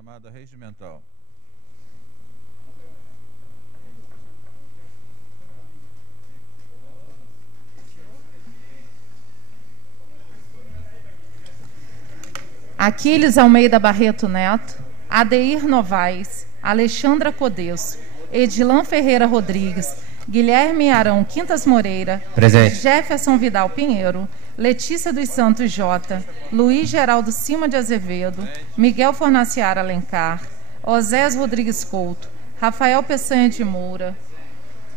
chamada regimental. Aquiles Almeida Barreto Neto, Adeir Novaes, Alexandra Codeus, Edilan Ferreira Rodrigues, Guilherme Arão Quintas Moreira, presente. Jefferson Vidal Pinheiro, Letícia dos Santos Jota, Luiz Geraldo Cima de Azevedo, Miguel Fornaciara Alencar, Osés Rodrigues Couto, Rafael Peçanha de Moura,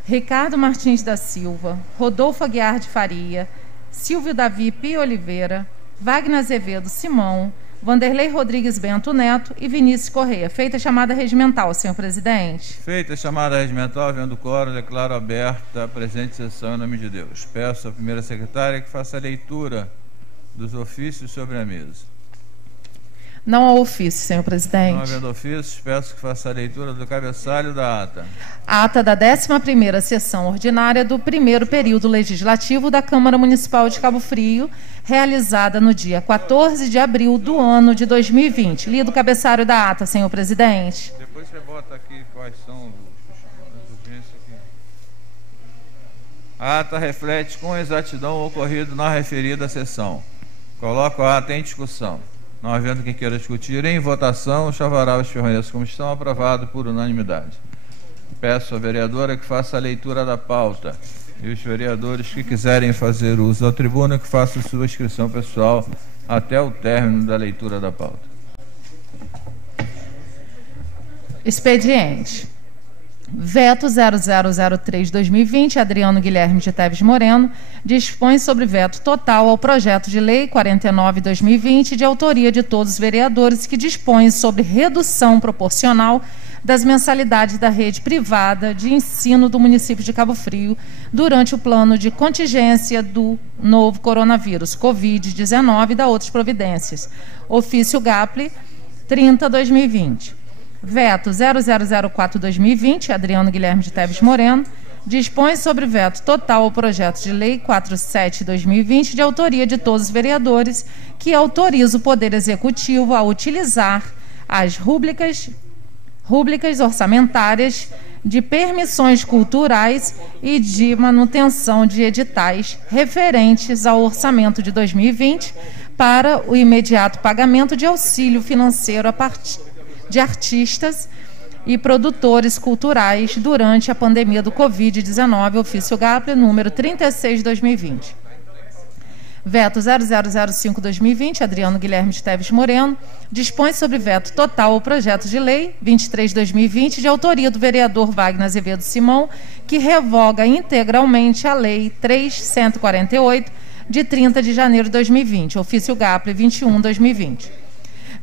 Ricardo Martins da Silva, Rodolfo Aguiar de Faria, Silvio Davi Pio Oliveira, Wagner Azevedo Simão, Vanderlei Rodrigues Bento Neto e Vinícius Correia. Feita a chamada regimental, senhor presidente. Feita a chamada regimental, havendo quórum, declaro aberta a presente sessão em nome de Deus. Peço à primeira secretária que faça a leitura dos ofícios sobre a mesa. Não há ofício, senhor presidente. Não havendo ofícios, peço que faça a leitura do cabeçalho da ata. A ata da 11ª sessão ordinária do primeiro período legislativo da Câmara Municipal de Cabo Frio, realizada no dia 14 de abril do ano de 2020. Lido o cabeçalho da ata, senhor presidente. Depois você bota aqui quais são as urgências aqui. A ata reflete com exatidão o ocorrido na referida sessão. Coloco a ata em discussão. Não havendo quem queira discutir, em votação, o chavaral permanece como estão, aprovado por unanimidade. Peço à vereadora que faça a leitura da pauta e os vereadores que quiserem fazer uso da tribuna que façam sua inscrição pessoal até o término da leitura da pauta. Expediente. Veto 0003-2020, Adriano Guilherme de Teves Moreno, dispõe sobre veto total ao projeto de lei 49/2020, de autoria de todos os vereadores, que dispõe sobre redução proporcional das mensalidades da rede privada de ensino do município de Cabo Frio durante o plano de contingência do novo coronavírus, Covid-19 e da outras providências. Ofício GAPLE 30/2020. Veto 0004-2020, Adriano Guilherme de Teves Moreno, dispõe sobre veto total ao projeto de lei 47/2020, de autoria de todos os vereadores, que autoriza o Poder Executivo a utilizar as rúbricas orçamentárias de permissões culturais e de manutenção de editais referentes ao orçamento de 2020 para o imediato pagamento de auxílio financeiro a partir de artistas e produtores culturais durante a pandemia do Covid-19, ofício GAPLE, número 36/2020. Veto 0005/2020, Adriano Guilherme de Teves Moreno, dispõe sobre veto total ao projeto de lei 23/2020, de autoria do vereador Wagner Azevedo Simão, que revoga integralmente a lei 3.148, de 30 de janeiro de 2020, ofício GAPLE 21/2020.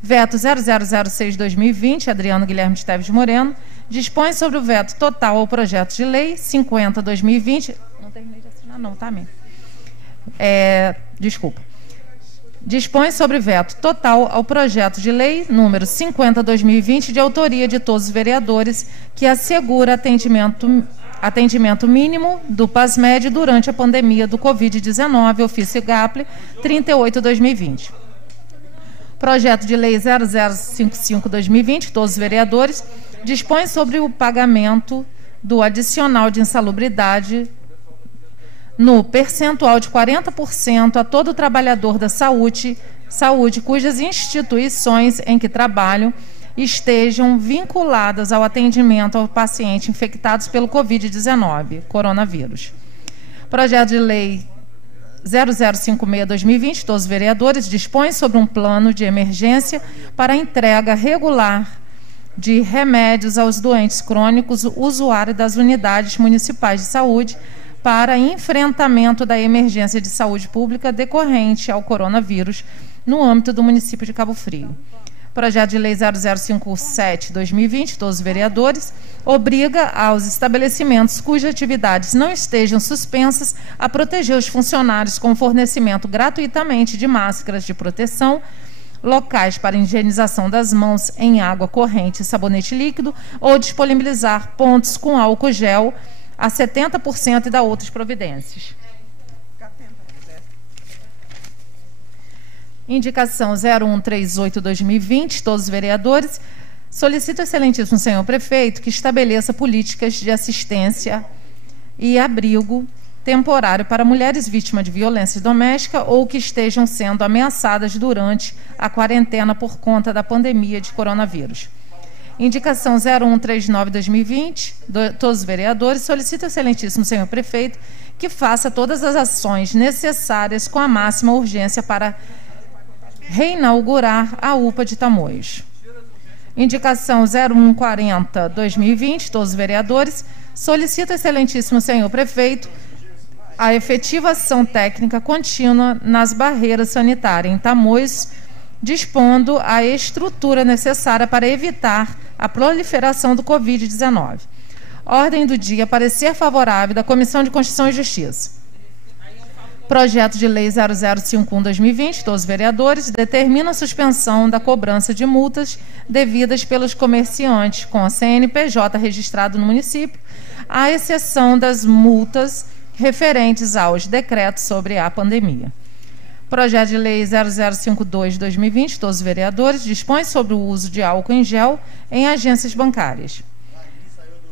Veto 0006/2020, Adriano Guilherme de Teves Moreno, dispõe sobre o veto total ao projeto de lei 50/2020. Não terminei de assinar, não, tá, mesmo? Desculpa. Dispõe sobre veto total ao projeto de lei número 50/2020, de autoria de todos os vereadores, que assegura atendimento mínimo do PASMED durante a pandemia do Covid-19, ofício GAPLE 38/2020. Projeto de lei 0055/2020, todos os vereadores, dispõe sobre o pagamento do adicional de insalubridade no percentual de 40% a todo trabalhador da saúde cujas instituições em que trabalham estejam vinculadas ao atendimento ao paciente infectados pelo Covid-19, coronavírus. Projeto de lei 0056/2020, todos os vereadores, dispõem sobre um plano de emergência para a entrega regular de remédios aos doentes crônicos usuários das unidades municipais de saúde para enfrentamento da emergência de saúde pública decorrente ao coronavírus no âmbito do município de Cabo Frio. Projeto de lei 0057/2020, todos os vereadores, obriga aos estabelecimentos cujas atividades não estejam suspensas a proteger os funcionários com fornecimento gratuitamente de máscaras de proteção, locais para higienização das mãos em água corrente e sabonete líquido, ou disponibilizar pontos com álcool gel a 70% e da outras providências. Indicação 0138/2020, todos os vereadores, Solicito ao excelentíssimo senhor prefeito que estabeleça políticas de assistência e abrigo temporário para mulheres vítimas de violência doméstica ou que estejam sendo ameaçadas durante a quarentena por conta da pandemia de coronavírus. Indicação 0139-2020, todos os vereadores, solicito ao excelentíssimo senhor prefeito que faça todas as ações necessárias com a máxima urgência para reinaugurar a UPA de Tamoios. Indicação 0140-2020, todos os vereadores, solicito ao excelentíssimo senhor prefeito a efetivação técnica contínua nas barreiras sanitárias em Tamoios, dispondo a estrutura necessária para evitar a proliferação do Covid-19. Ordem do dia, parecer favorável da Comissão de Constituição e Justiça. Projeto de Lei 0051/2020, todos os vereadores, determina a suspensão da cobrança de multas devidas pelos comerciantes com a CNPJ registrado no município, à exceção das multas referentes aos decretos sobre a pandemia. Projeto de Lei 0052/2020, todos os vereadores, dispõe sobre o uso de álcool em gel em agências bancárias.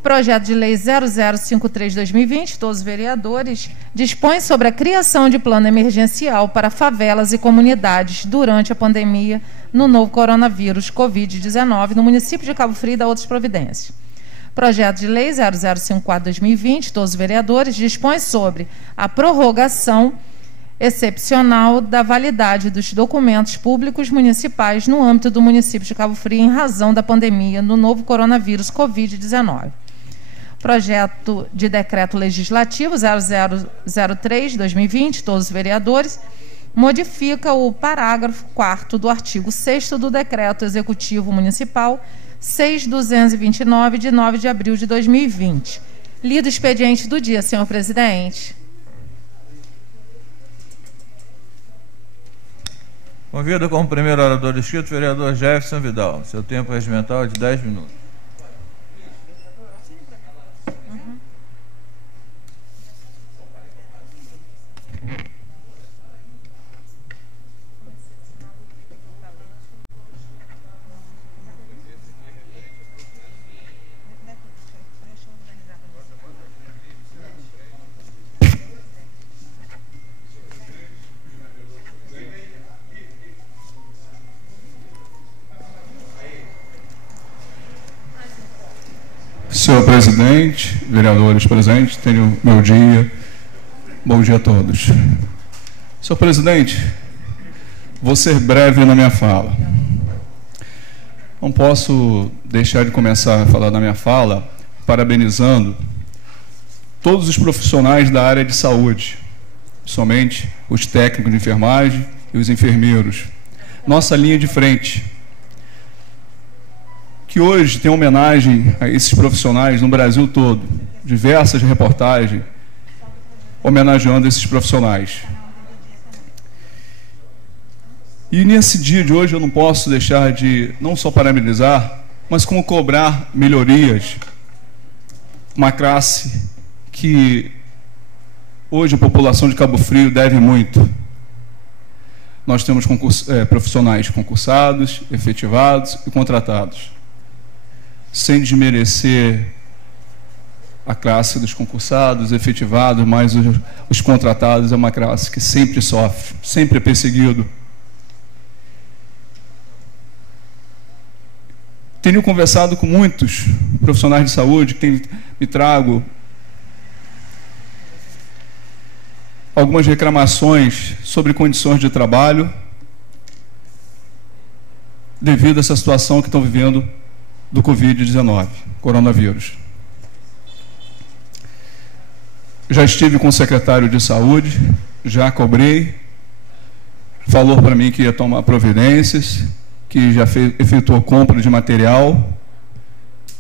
Projeto de Lei 0053/2020, todos os vereadores, dispõe sobre a criação de plano emergencial para favelas e comunidades durante a pandemia no novo coronavírus Covid-19 no município de Cabo Frio e da outras providências. Projeto de Lei 0054/2020, todos os vereadores, dispõe sobre a prorrogação excepcional da validade dos documentos públicos municipais no âmbito do município de Cabo Frio em razão da pandemia do novo coronavírus Covid-19. Projeto de Decreto Legislativo 0003/2020, todos os vereadores, modifica o parágrafo 4º do artigo 6º do Decreto Executivo Municipal 6.229, de 9 de abril de 2020. Lido o expediente do dia, senhor presidente. Convido como primeiro orador inscrito o vereador Jefferson Vidal. Seu tempo regimental é de 10 minutos. Senhor presidente, vereadores presentes, tenham meu dia. Bom dia a todos. Senhor presidente, vou ser breve na minha fala. Não posso deixar de começar a falar da minha fala parabenizando todos os profissionais da área de saúde, somente os técnicos de enfermagem e os enfermeiros. Nossa linha de frente, que hoje tem homenagem a esses profissionais no Brasil todo, diversas reportagens homenageando esses profissionais. E nesse dia de hoje eu não posso deixar de não só parabenizar, mas como cobrar melhorias. Uma classe que hoje a população de Cabo Frio deve muito. Nós temos profissionais concursados, efetivados e contratados. Sem desmerecer a classe dos concursados, efetivados, mas os contratados é uma classe que sempre sofre, sempre é perseguido. Tenho conversado com muitos profissionais de saúde que me trago algumas reclamações sobre condições de trabalho devido a essa situação que estão vivendo do Covid-19, coronavírus. Já estive com o secretário de saúde, já cobrei, falou para mim que ia tomar providências, que já efetuou compra de material,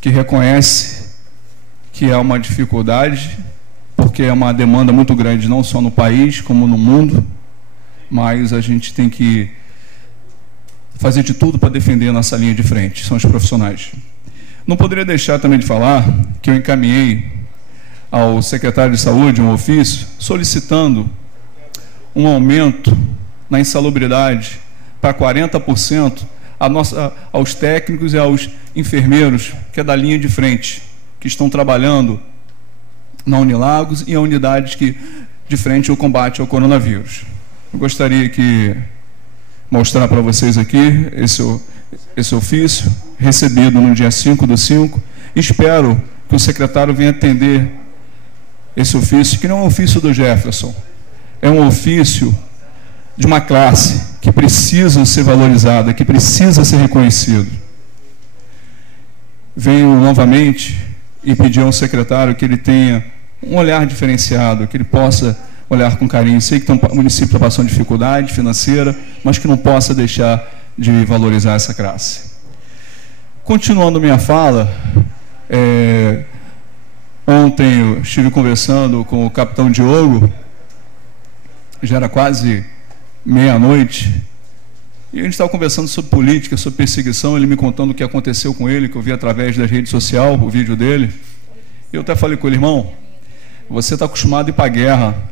que reconhece que é uma dificuldade, porque é uma demanda muito grande, não só no país, como no mundo, mas a gente tem que fazer de tudo para defender a nossa linha de frente, são os profissionais. Não poderia deixar também de falar que eu encaminhei ao secretário de saúde um ofício solicitando um aumento na insalubridade para 40% aos técnicos e aos enfermeiros, que é da linha de frente, que estão trabalhando na Unilagos e a unidades que de frente ao combate ao coronavírus. Eu gostaria de mostrar para vocês aqui esse ofício, recebido no dia 5/5. Espero que o secretário venha atender esse ofício, que não é um ofício do Jefferson, é um ofício de uma classe que precisa ser valorizada, que precisa ser reconhecido. Venho novamente e pedir ao secretário que ele tenha um olhar diferenciado, que ele possa olhar com carinho. Sei que o município está passando dificuldade financeira, mas que não possa deixar de valorizar essa classe. Continuando minha fala, ontem eu estive conversando com o capitão Diogo, já era quase meia-noite, e a gente estava conversando sobre política, sobre perseguição, ele me contando o que aconteceu com ele, que eu vi através da rede social, o vídeo dele. Eu até falei com ele: irmão, você está acostumado a ir para a guerra,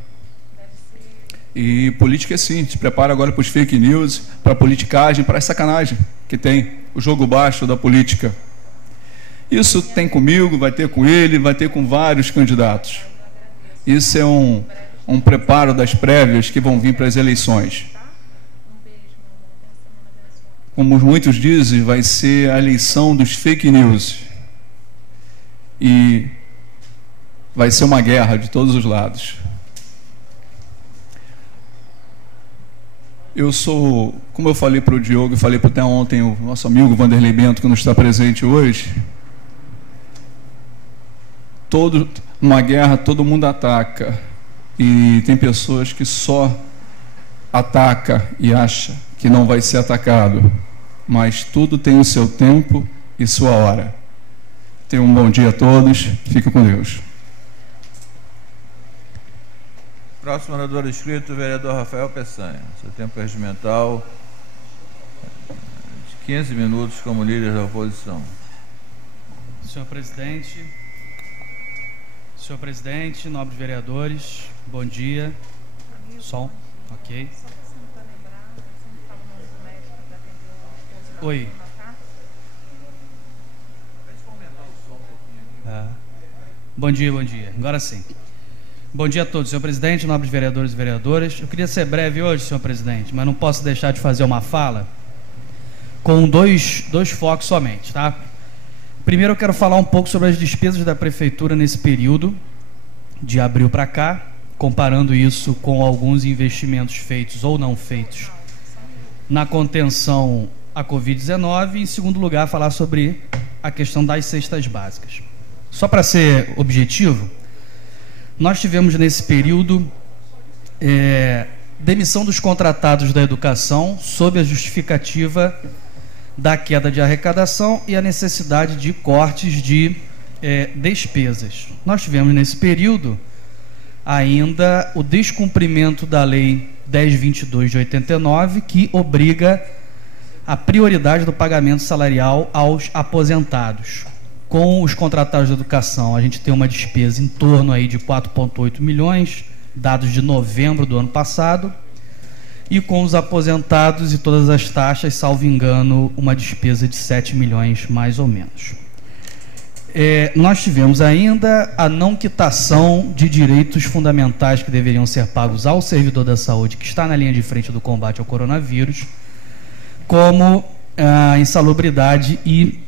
e política é assim, te prepara agora para os fake news, para a politicagem, para a sacanagem que tem, o jogo baixo da política. Isso tem comigo, vai ter com ele, vai ter com vários candidatos. Isso é um preparo das prévias que vão vir para as eleições. Como muitos dizem, vai ser a eleição dos fake news. E vai ser uma guerra de todos os lados. Eu sou, como eu falei para o Diogo, e falei até ontem o nosso amigo Vanderlei Bento, que não está presente hoje, uma guerra todo mundo ataca. E tem pessoas que só atacam e acham que não vai ser atacado. Mas tudo tem o seu tempo e sua hora. Tenham um bom dia a todos. Fiquem com Deus. Próximo orador inscrito, o vereador Rafael Peçanha. Seu tempo regimental de 15 minutos como líder da oposição. Senhor presidente, nobres vereadores, bom dia. Som, ok. Oi. Bom dia. Agora sim. Bom dia a todos, senhor presidente, nobres vereadores e vereadoras. Eu queria ser breve hoje, senhor presidente, mas não posso deixar de fazer uma fala com dois focos somente, tá? Primeiro eu quero falar um pouco sobre as despesas da prefeitura nesse período, de abril para cá, comparando isso com alguns investimentos feitos ou não feitos na contenção à Covid-19. E, em segundo lugar, falar sobre a questão das cestas básicas. Só para ser objetivo, nós tivemos nesse período demissão dos contratados da educação sob a justificativa da queda de arrecadação e a necessidade de cortes de despesas. Nós tivemos nesse período ainda o descumprimento da Lei 10.22 de 89, que obriga a prioridade do pagamento salarial aos aposentados. Com os contratados da educação, a gente tem uma despesa em torno aí de 4,8 milhões, dados de novembro do ano passado, e com os aposentados e todas as taxas, salvo engano, uma despesa de 7 milhões mais ou menos. Nós tivemos ainda a não quitação de direitos fundamentais que deveriam ser pagos ao servidor da saúde, que está na linha de frente do combate ao coronavírus, como a insalubridade e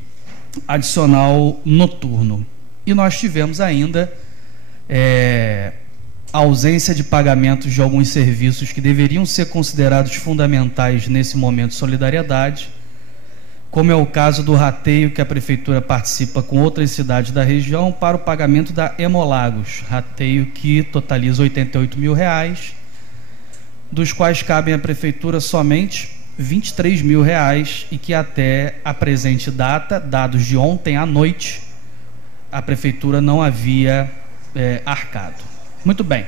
adicional noturno. E nós tivemos ainda a ausência de pagamentos de alguns serviços que deveriam ser considerados fundamentais nesse momento de solidariedade, como é o caso do rateio que a prefeitura participa com outras cidades da região para o pagamento da Hemolagos, rateio que totaliza R$88 mil, dos quais cabem à prefeitura somente R$23 mil, e que até a presente data, dados de ontem à noite, a prefeitura não havia arcado. Muito bem.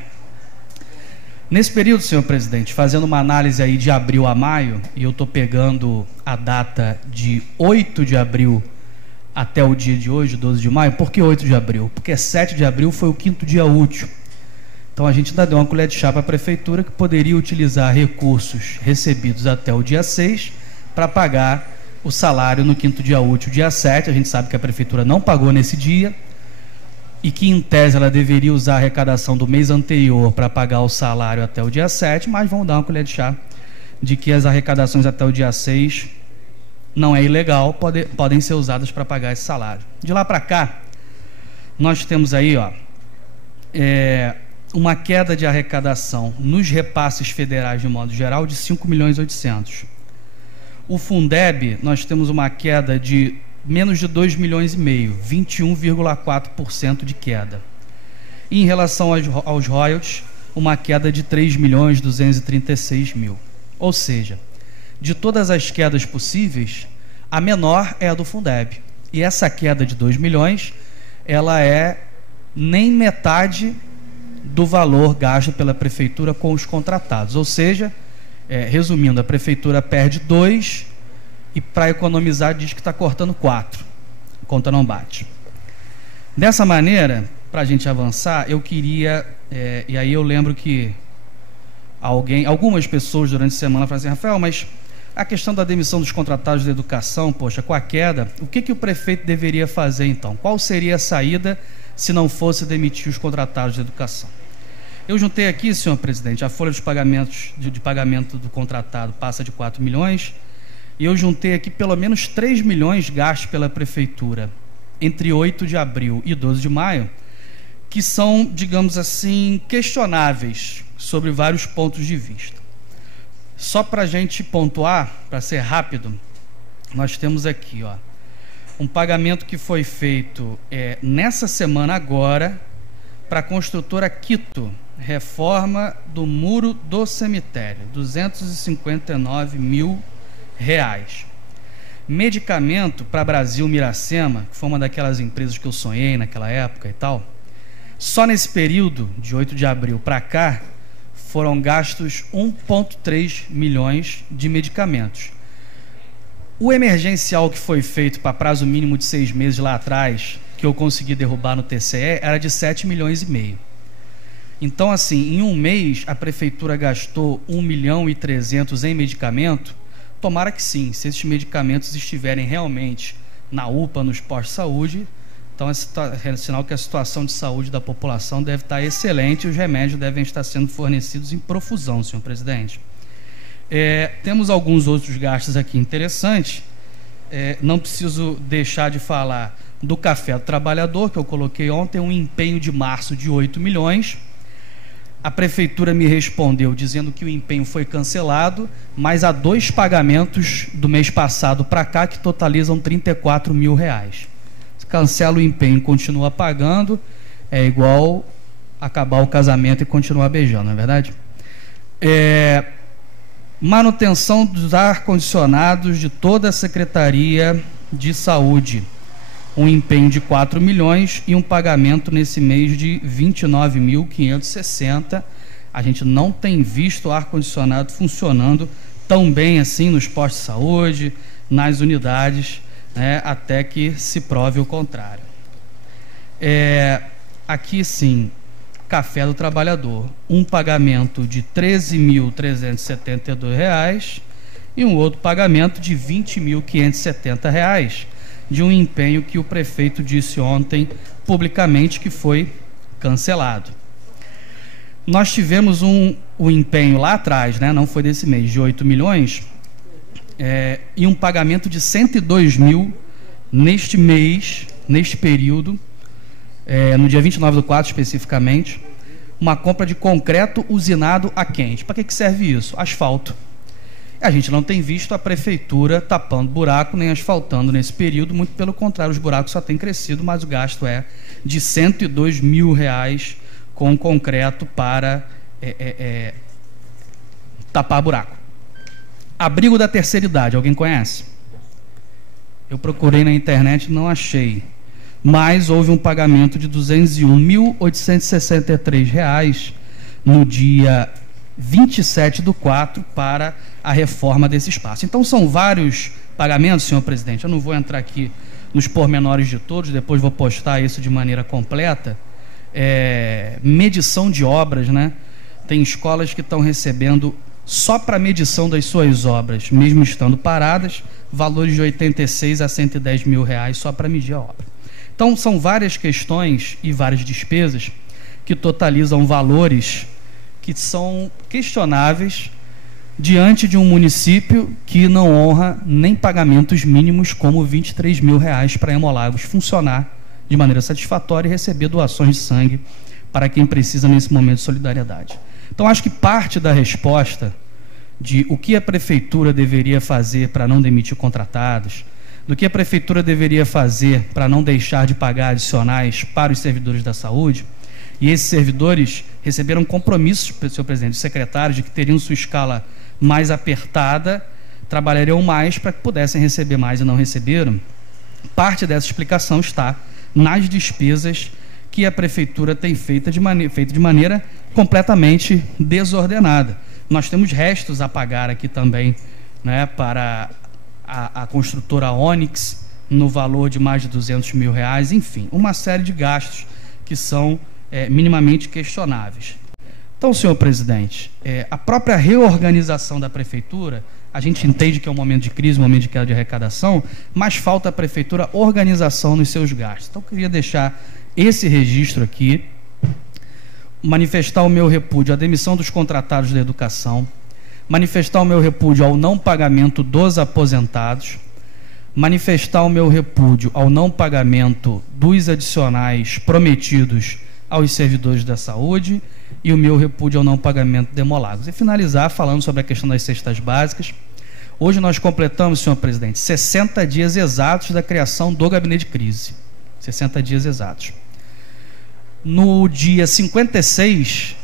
Nesse período, senhor presidente, fazendo uma análise aí de abril a maio, e eu estou pegando a data de 8 de abril até o dia de hoje, 12 de maio. Por que 8 de abril? Porque 7 de abril foi o 5º dia útil. Então a gente ainda deu uma colher de chá para a prefeitura, que poderia utilizar recursos recebidos até o dia 6 para pagar o salário no quinto dia útil, dia 7. A gente sabe que a prefeitura não pagou nesse dia e que, em tese, ela deveria usar a arrecadação do mês anterior para pagar o salário até o dia 7, mas vão dar uma colher de chá de que as arrecadações até o dia 6 não é ilegal, podem ser usadas para pagar esse salário. De lá para cá, nós temos aí, ó, uma queda de arrecadação nos repasses federais, de modo geral, de 5.800.000. O Fundeb, nós temos uma queda de menos de 2,5 milhões, 21,4% de queda. E em relação aos royalties, uma queda de 3.236.000. Ou seja, de todas as quedas possíveis, a menor é a do Fundeb. E essa queda de 2 milhões, ela é nem metade do valor gasto pela prefeitura com os contratados. Ou seja, resumindo, a prefeitura perde 2 e, para economizar, diz que está cortando 4. A conta não bate. Dessa maneira, para a gente avançar, eu queria... e aí eu lembro que algumas pessoas durante a semana falaram assim: Rafael, mas a questão da demissão dos contratados da educação, poxa, com a queda, o que o prefeito deveria fazer então? Qual seria a saída se não fosse demitir os contratados da educação? Eu juntei aqui, senhor presidente, a folha dos pagamentos de pagamento do contratado passa de 4 milhões, e eu juntei aqui pelo menos 3 milhões gastos pela prefeitura entre 8 de abril e 12 de maio, que são, digamos assim, questionáveis sobre vários pontos de vista. Só para a gente pontuar, para ser rápido, nós temos aqui, ó, um pagamento que foi feito nessa semana agora para a construtora Quito, reforma do muro do cemitério, R$259 mil. Medicamento para Brasil Miracema, que foi uma daquelas empresas que eu sonhei naquela época e tal, só nesse período de 8 de abril para cá foram gastos 1,3 milhões de medicamentos. O emergencial que foi feito para prazo mínimo de 6 meses lá atrás, que eu consegui derrubar no TCE, era de 7,5 milhões. Então, assim, em um mês a prefeitura gastou 1.300.000 em medicamento. Tomara que sim, se esses medicamentos estiverem realmente na UPA, nos postos de saúde, então é sinal que a situação de saúde da população deve estar excelente e os remédios devem estar sendo fornecidos em profusão, senhor presidente. Temos alguns outros gastos aqui interessantes. Não preciso deixar de falar do Café do Trabalhador, que eu coloquei ontem, um empenho de março de 8 milhões. A prefeitura me respondeu dizendo que o empenho foi cancelado, mas há 2 pagamentos do mês passado para cá que totalizam R$34 mil. Se cancela o empenho e continua pagando, é igual acabar o casamento e continuar beijando, não é verdade? Manutenção dos ar-condicionados de toda a Secretaria de Saúde, um empenho de 4 milhões e um pagamento nesse mês de 29.560. A gente não tem visto o ar-condicionado funcionando tão bem assim nos postos de saúde, nas unidades, né, até que se prove o contrário. Aqui sim, Café do Trabalhador, um pagamento de R$13.372 e um outro pagamento de R$20.570, de um empenho que o prefeito disse ontem publicamente que foi cancelado. Nós tivemos um empenho lá atrás, né, não foi desse mês, de 8 milhões, e um pagamento de 102 mil neste mês, neste período, no dia 29/4 especificamente, uma compra de concreto usinado a quente. Para que serve isso? Asfalto. A gente não tem visto a prefeitura tapando buraco nem asfaltando nesse período, muito pelo contrário, os buracos só têm crescido, mas o gasto é de R$102 mil com concreto para tapar buraco. Abrigo da terceira idade, alguém conhece? Eu procurei na internet e não achei, mas houve um pagamento de R$201.863 no dia 27/4 para a reforma desse espaço. Então são vários pagamentos, senhor presidente, eu não vou entrar aqui nos pormenores de todos, depois vou postar isso de maneira completa. Medição de obras, né? Tem escolas que estão recebendo só para a medição das suas obras, mesmo estando paradas, valores de 86 a 110 mil reais só para medir a obra. Então, são várias questões e várias despesas que totalizam valores que são questionáveis diante de um município que não honra nem pagamentos mínimos como 23 mil reais para Hemolagos funcionar de maneira satisfatória e receber doações de sangue para quem precisa nesse momento de solidariedade. Então, acho que parte da resposta de o que a Prefeitura deveria fazer para não demitir contratados, do que a Prefeitura deveria fazer para não deixar de pagar adicionais para os servidores da saúde, e esses servidores receberam compromissos, senhor presidente, dos secretários, de que teriam sua escala mais apertada, trabalhariam mais para que pudessem receber mais e não receberam. Parte dessa explicação está nas despesas que a Prefeitura tem feito de maneira completamente desordenada. Nós temos restos a pagar aqui também, né, para a construtora Onyx, no valor de mais de 200 mil reais, enfim, uma série de gastos que são minimamente questionáveis. Então, senhor presidente, a própria reorganização da Prefeitura, a gente entende que é um momento de crise, um momento de queda de arrecadação, mas falta à Prefeitura organização nos seus gastos. Então, eu queria deixar esse registro aqui, manifestar o meu repúdio à demissão dos contratados da educação, manifestar o meu repúdio ao não pagamento dos aposentados, manifestar o meu repúdio ao não pagamento dos adicionais prometidos aos servidores da saúde e o meu repúdio ao não pagamento de Hemolagos. E finalizar falando sobre a questão das cestas básicas. Hoje nós completamos, senhor presidente, 60 dias exatos da criação do gabinete de crise. 60 dias exatos. No dia 56,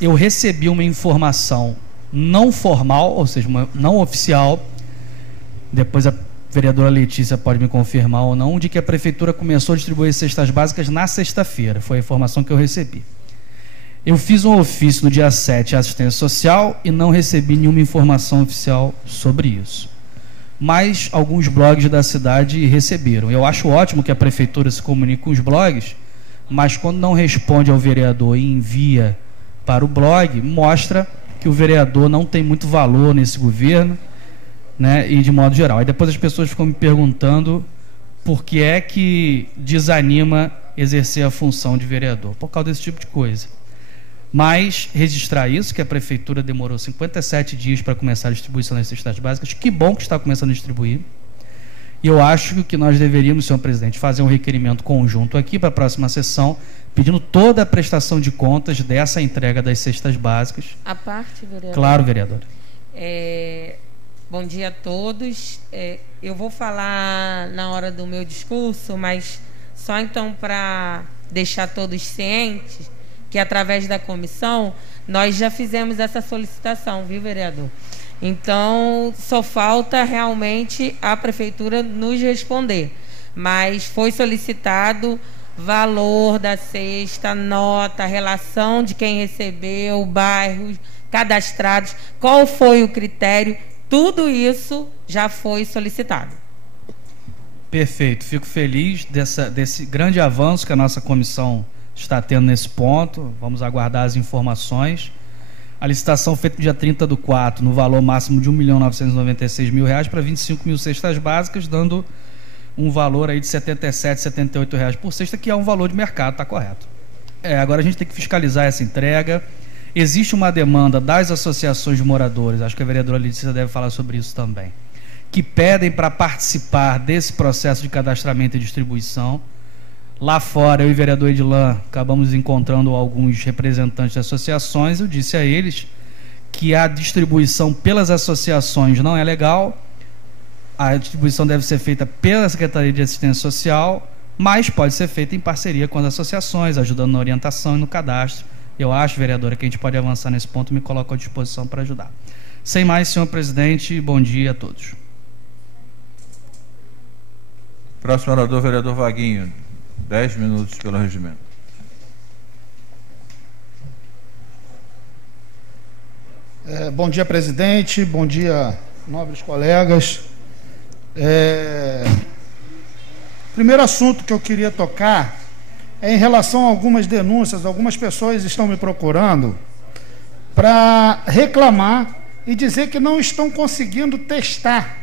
eu recebi uma informação não formal, ou seja, não oficial, depois a vereadora Letícia pode me confirmar ou não, de que a Prefeitura começou a distribuir cestas básicas na sexta-feira. Foi a informação que eu recebi. Eu fiz um ofício no dia 7 à assistência social e não recebi nenhuma informação oficial sobre isso. Mas alguns blogs da cidade receberam. Eu acho ótimo que a Prefeitura se comunique com os blogs, mas quando não responde ao vereador e envia para o blog, mostra que o vereador não tem muito valor nesse governo, né, e de modo geral. Aí depois as pessoas ficam me perguntando por que é que desanima exercer a função de vereador, por causa desse tipo de coisa. Mas registrar isso, que a Prefeitura demorou 57 dias para começar a distribuição das cestas básicas, que bom que está começando a distribuir. E eu acho que nós deveríamos, senhor presidente, fazer um requerimento conjunto aqui para a próxima sessão, pedindo toda a prestação de contas dessa entrega das cestas básicas. A parte, vereadora. Claro, vereadora. Bom dia a todos. Eu vou falar na hora do meu discurso, mas só então para deixar todos cientes que através da comissão nós já fizemos essa solicitação, viu, vereador? Então, só falta realmente a Prefeitura nos responder. Mas foi solicitado valor da cesta, nota, relação de quem recebeu, bairros cadastrados, qual foi o critério, tudo isso já foi solicitado. Perfeito. Fico feliz desse grande avanço que a nossa comissão está tendo nesse ponto. Vamos aguardar as informações. A licitação feita no dia 30/4, no valor máximo de R$ 1.996.000 para 25 mil cestas básicas, dando um valor aí de R$ 77, R$ 78 por cesta, que é um valor de mercado, está correto. Agora a gente tem que fiscalizar essa entrega. Existe uma demanda das associações de moradores, acho que a vereadora Letícia deve falar sobre isso também, que pedem para participar desse processo de cadastramento e distribuição. Lá fora, eu e o vereador Edilan acabamos encontrando alguns representantes de associações. Eu disse a eles que a distribuição pelas associações não é legal, a distribuição deve ser feita pela Secretaria de Assistência Social, mas pode ser feita em parceria com as associações, ajudando na orientação e no cadastro. Eu acho, vereadora, que a gente pode avançar nesse ponto e me coloco à disposição para ajudar. Sem mais, senhor presidente, bom dia a todos. Próximo orador, vereador Vaguinho. 10 minutos pelo regimento. Bom dia, presidente. Bom dia, nobres colegas. Primeiro assunto que eu queria tocar é em relação a algumas denúncias. Algumas pessoas estão me procurando para reclamar e dizer que não estão conseguindo testar,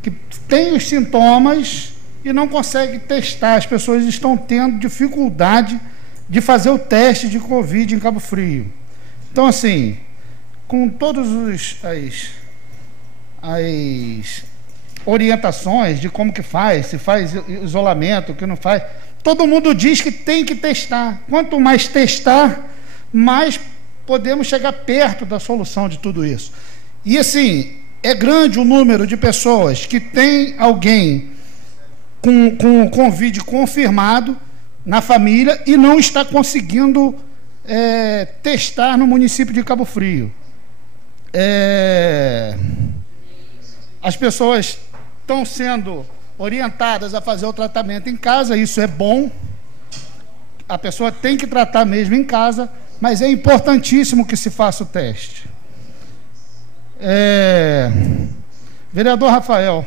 que tem os sintomas e não consegue testar. As pessoas estão tendo dificuldade de fazer o teste de Covid em Cabo Frio. Então, assim, com todas as orientações de como que faz, se faz isolamento, o que não faz, todo mundo diz que tem que testar. Quanto mais testar, mais podemos chegar perto da solução de tudo isso. E, assim, é grande o número de pessoas que tem alguém com Covid confirmado na família e não está conseguindo testar no município de Cabo Frio. As pessoas estão sendo orientadas a fazer o tratamento em casa, isso é bom, a pessoa tem que tratar mesmo em casa, mas é importantíssimo que se faça o teste. Vereador Rafael,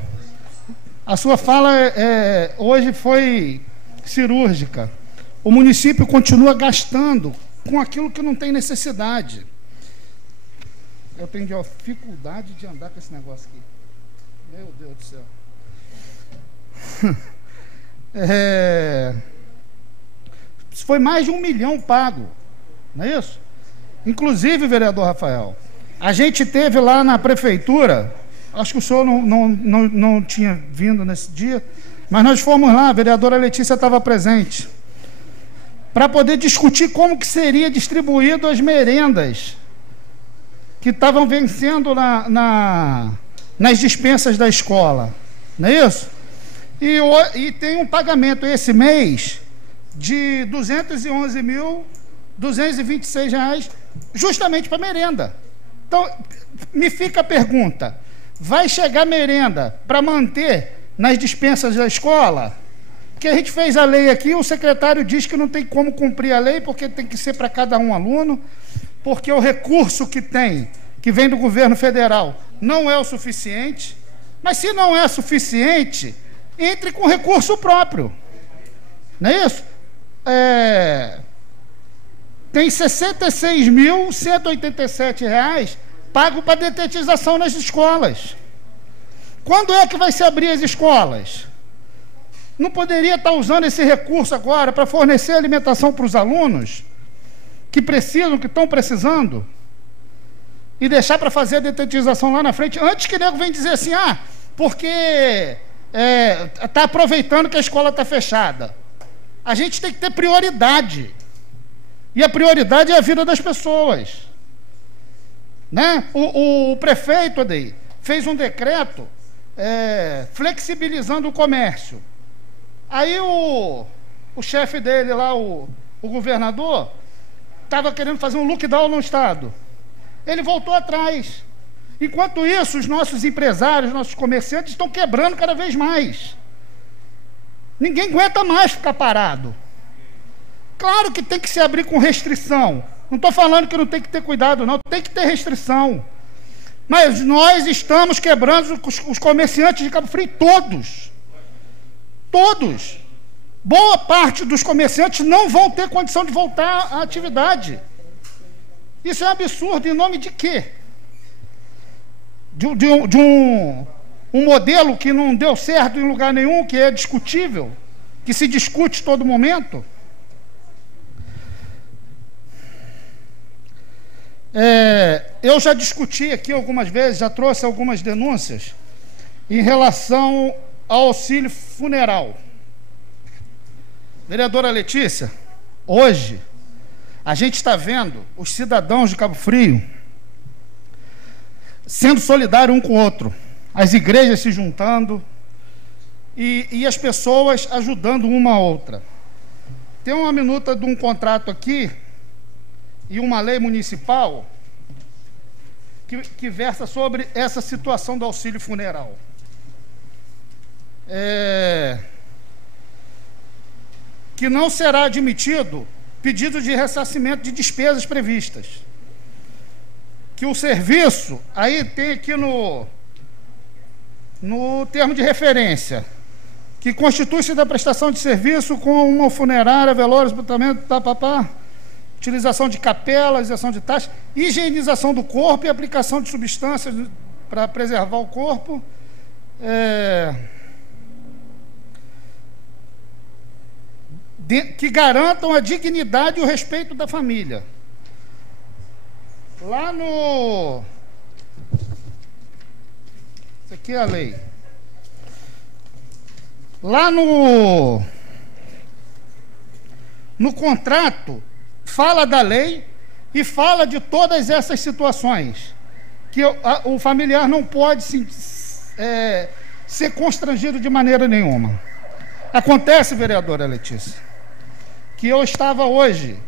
a sua fala hoje foi cirúrgica. O município continua gastando com aquilo que não tem necessidade. Eu tenho dificuldade de andar com esse negócio aqui. Meu Deus do céu. Foi mais de 1 milhão pago, não é isso? Inclusive, vereador Rafael, a gente teve lá na prefeitura, acho que o senhor não tinha vindo nesse dia, mas nós fomos lá, a vereadora Letícia estava presente, para poder discutir como que seria distribuído as merendas que estavam vencendo nas dispensas da escola, não é isso? E tem um pagamento esse mês de R$ 211.226 justamente para merenda. Então, me fica a pergunta, vai chegar merenda para manter nas dispensas da escola? Porque a gente fez a lei aqui, o secretário diz que não tem como cumprir a lei, porque tem que ser para cada um aluno, porque o recurso que tem, que vem do governo federal, não é o suficiente. Mas se não é suficiente, entre com recurso próprio. Não é isso? Tem R$ 66.187 pago para detetização nas escolas. Quando é que vai se abrir as escolas? Não poderia estar usando esse recurso agora para fornecer alimentação para os alunos que precisam, que estão precisando, e deixar para fazer a detetização lá na frente, antes que o nego venha dizer assim, porque está aproveitando que a escola está fechada. A gente tem que ter prioridade. E a prioridade é a vida das pessoas. Né? O prefeito, Adei, fez um decreto flexibilizando o comércio. Aí o chefe dele lá, o governador, estava querendo fazer um lockdown no estado. Ele voltou atrás. Enquanto isso, os nossos empresários, nossos comerciantes estão quebrando cada vez mais. Ninguém aguenta mais ficar parado. Claro que tem que se abrir com restrição. Não estou falando que não tem que ter cuidado, não. Tem que ter restrição. Mas nós estamos quebrando os comerciantes de Cabo Frio, todos. Todos. Boa parte dos comerciantes não vão ter condição de voltar à atividade. Isso é um absurdo. Em nome de quê? De um modelo que não deu certo em lugar nenhum, que é discutível, que se discute todo momento. Eu já discuti aqui algumas vezes, já trouxe algumas denúncias em relação ao auxílio funeral. Vereadora Letícia, hoje a gente está vendo os cidadãos de Cabo Frio sendo solidários um com o outro, as igrejas se juntando e as pessoas ajudando uma a outra. Tem uma minuta de um contrato aqui e uma lei municipal que versa sobre essa situação do auxílio funeral. Que não será admitido pedido de ressarcimento de despesas previstas. Que o serviço, aí tem aqui no termo de referência, que constitui-se da prestação de serviço com uma funerária, velório, sepultamento, utilização de capela, isenção de taxa, higienização do corpo e aplicação de substâncias para preservar o corpo, que garantam a dignidade e o respeito da família. Lá no... Isso aqui é a lei. Lá no contrato, fala da lei e fala de todas essas situações, que o familiar não pode ser constrangido de maneira nenhuma. Acontece, vereadora Letícia, que eu estava hoje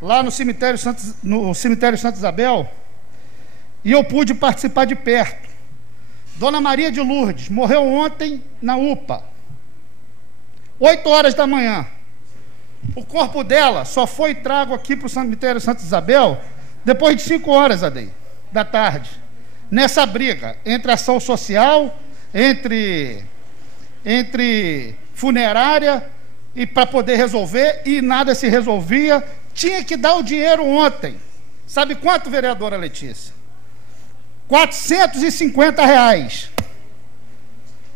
lá no cemitério Santa Isabel e eu pude participar de perto. Dona Maria de Lourdes morreu ontem na UPA, 8 horas da manhã. O corpo dela só foi trago aqui para o cemitério Santa Isabel depois de 5 horas da tarde, nessa briga entre ação social, entre funerária, e para poder resolver, e nada se resolvia. Tinha que dar o dinheiro ontem. Sabe quanto, vereadora Letícia? R$450.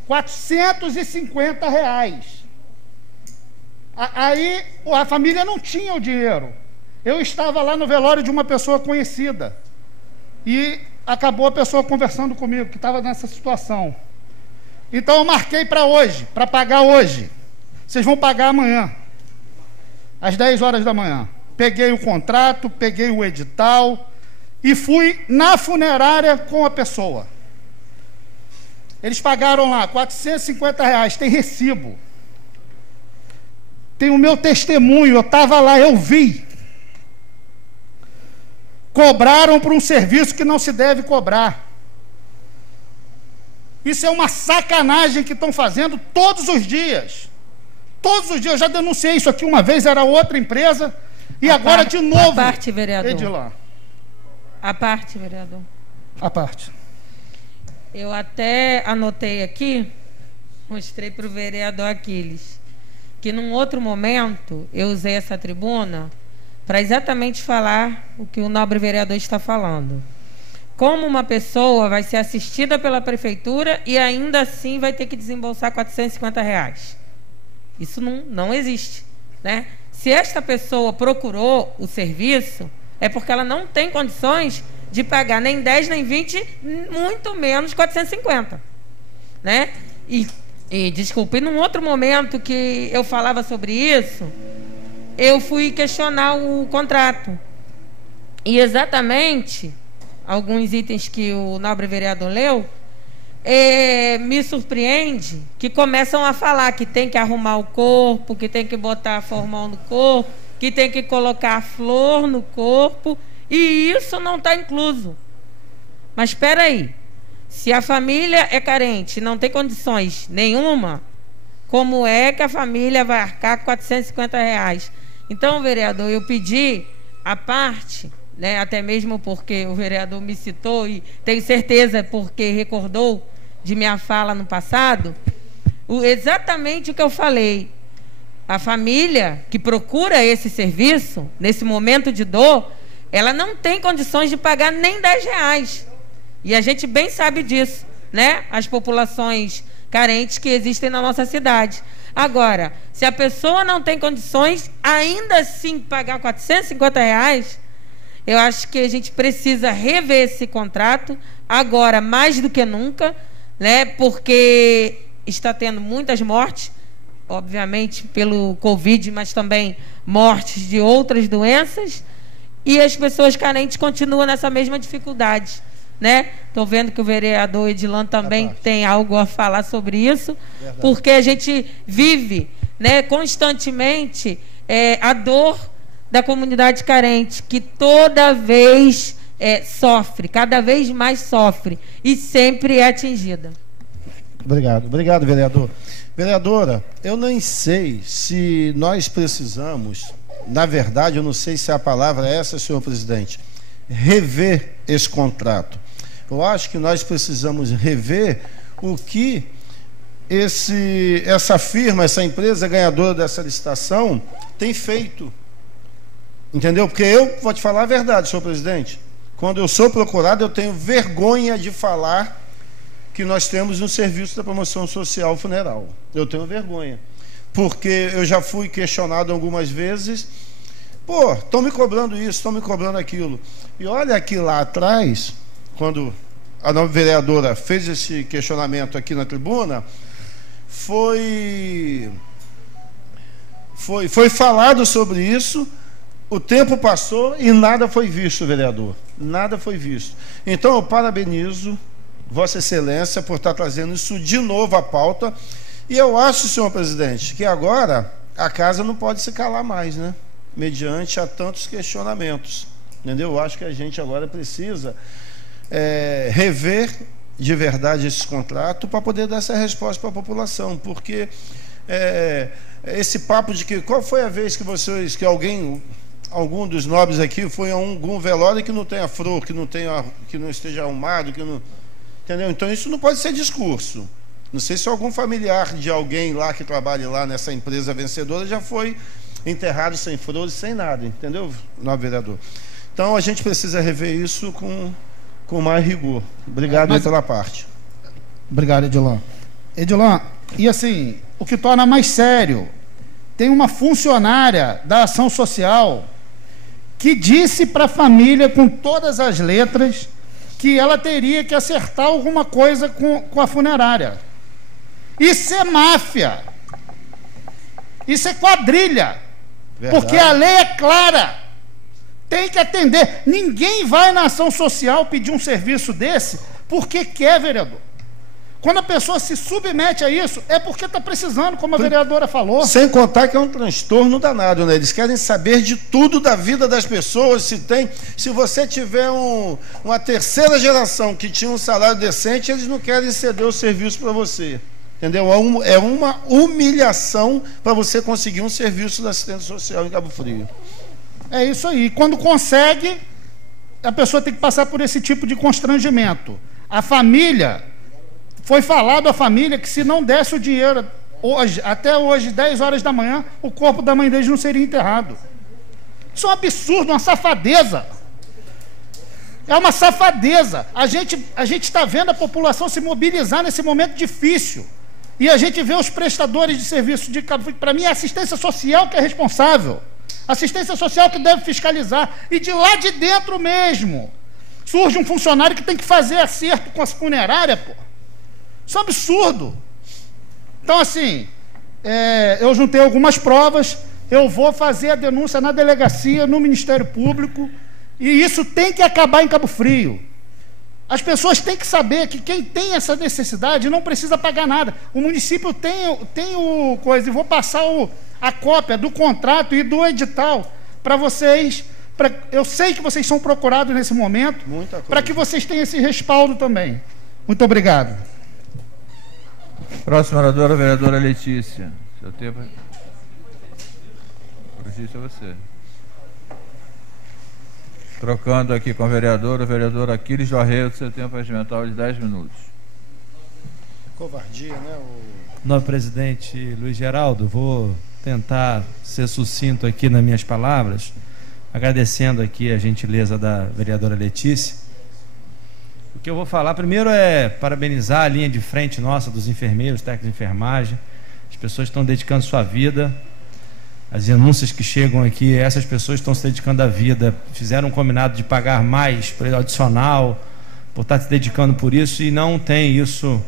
R$450. Aí a família não tinha o dinheiro. Eu estava lá no velório de uma pessoa conhecida e acabou a pessoa conversando comigo, que estava nessa situação. Então eu marquei para hoje, para pagar hoje. Vocês vão pagar amanhã, às 10 horas da manhã. Peguei o contrato, peguei o edital e fui na funerária com a pessoa. Eles pagaram lá R$450, tem recibo. Tem o meu testemunho, eu estava lá, eu vi. Cobraram por um serviço que não se deve cobrar. Isso é uma sacanagem que estão fazendo todos os dias. Todos os dias. Eu já denunciei isso aqui uma vez, era outra empresa, e agora de novo. A parte, vereador. Edilar. A parte, vereador. A parte. Eu até anotei aqui, mostrei para o vereador Aquiles, que num outro momento eu usei essa tribuna para exatamente falar o que o nobre vereador está falando. Como uma pessoa vai ser assistida pela prefeitura e ainda assim vai ter que desembolsar R$450. Isso não existe, né? Se esta pessoa procurou o serviço, é porque ela não tem condições de pagar nem 10, nem 20, muito menos 450, né? E desculpe, num outro momento que eu falava sobre isso, eu fui questionar o contrato. E exatamente alguns itens que o nobre vereador leu, me surpreende que começam a falar que tem que arrumar o corpo, que tem que botar formol no corpo, que tem que colocar flor no corpo, e isso não está incluso. Mas espera aí, se a família é carente, não tem condições nenhuma, como é que a família vai arcar com R$450? Então, vereador, eu pedi a parte, né, até mesmo porque o vereador me citou e tenho certeza porque recordou de minha fala no passado, exatamente o que eu falei. A família que procura esse serviço, nesse momento de dor, ela não tem condições de pagar nem R$10. E a gente bem sabe disso, né? As populações carentes que existem na nossa cidade. Agora, se a pessoa não tem condições, ainda assim pagar R$450, eu acho que a gente precisa rever esse contrato agora mais do que nunca, né? Porque está tendo muitas mortes, obviamente pelo Covid, mas também mortes de outras doenças, e as pessoas carentes continuam nessa mesma dificuldade, né? Estou vendo que o vereador Edilan também tem algo a falar sobre isso. Verdade. Porque a gente vive, né, constantemente a dor da comunidade carente, que toda vez sofre, cada vez mais sofre e sempre é atingida. Obrigado, vereador. Vereadora, eu nem sei se nós precisamos, na verdade, eu não sei se a palavra é essa, senhor presidente, rever esse contrato. Eu acho que nós precisamos rever o que essa firma, essa empresa ganhadora dessa licitação tem feito. Entendeu? Porque eu vou te falar a verdade, senhor presidente. Quando eu sou procurado, eu tenho vergonha de falar que nós temos um serviço da promoção social funeral. Eu tenho vergonha. Porque eu já fui questionado algumas vezes. Pô, estão me cobrando isso, estão me cobrando aquilo. E olha aqui lá atrás, quando a nova vereadora fez esse questionamento aqui na tribuna, foi falado sobre isso, o tempo passou e nada foi visto, vereador. Nada foi visto. Então, eu parabenizo Vossa Excelência por estar trazendo isso de novo à pauta. E eu acho, senhor presidente, que agora a casa não pode se calar mais, né? Mediante a tantos questionamentos. Entendeu? Eu acho que a gente agora precisa rever de verdade esse contrato para poder dar essa resposta para a população. Porque esse papo de que qual foi a vez que algum dos nobres aqui foi a algum velório que não tenha flor, que não esteja arrumado, que não, entendeu? Então isso não pode ser discurso. Não sei se algum familiar de alguém lá que trabalhe lá nessa empresa vencedora já foi enterrado sem flores, sem nada, entendeu, nobre vereador? Então a gente precisa rever isso com mais rigor. Obrigado pela parte. Obrigado, Edilan. Edilan, e assim, o que torna mais sério, tem uma funcionária da ação social que disse para a família, com todas as letras, que ela teria que acertar alguma coisa com a funerária. Isso é máfia. Isso é quadrilha. Verdade. Porque a lei é clara. Tem que atender. Ninguém vai na ação social pedir um serviço desse porque quer, vereador. Quando a pessoa se submete a isso, é porque está precisando, como a vereadora falou. Sem contar que é um transtorno danado, né? Eles querem saber de tudo da vida das pessoas, se você tiver uma terceira geração que tinha um salário decente, eles não querem ceder o serviço para você. Entendeu? É uma humilhação para você conseguir um serviço da assistência social em Cabo Frio. É isso aí. Quando consegue, a pessoa tem que passar por esse tipo de constrangimento. A família... Foi falado à família que se não desse o dinheiro hoje, até hoje, 10 horas da manhã, o corpo da mãe deles não seria enterrado. Isso é um absurdo, uma safadeza. É uma safadeza. A gente está vendo a população se mobilizar nesse momento difícil. E a gente vê os prestadores de serviço de Cabo Frio. Para mim, é a assistência social que é responsável. Assistência social que deve fiscalizar. E de lá de dentro mesmo, surge um funcionário que tem que fazer acerto com a funerária, pô. Isso é um absurdo. Então, assim, eu juntei algumas provas, eu vou fazer a denúncia na delegacia, no Ministério Público, e isso tem que acabar em Cabo Frio. As pessoas têm que saber que quem tem essa necessidade não precisa pagar nada. O município tem o coisa, e vou passar a cópia do contrato e do edital para vocês. Eu sei que vocês são procurados nesse momento, para que vocês tenham esse respaldo também. Muito obrigado. Próxima oradora, vereadora Letícia. Seu tempo. Letícia, você. Trocando aqui com a vereadora, o vereador Aquiles Jorreiro, seu tempo regimental de 10 minutos. Covardia, né? Nobre presidente Luiz Geraldo, vou tentar ser sucinto aqui nas minhas palavras, agradecendo aqui a gentileza da vereadora Letícia. O que eu vou falar primeiro é parabenizar a linha de frente nossa dos enfermeiros, técnicos de enfermagem. As pessoas estão dedicando sua vida. As denúncias que chegam aqui, essas pessoas estão se dedicando à vida. Fizeram um combinado de pagar mais por adicional, por estar se dedicando por isso, e não tem isso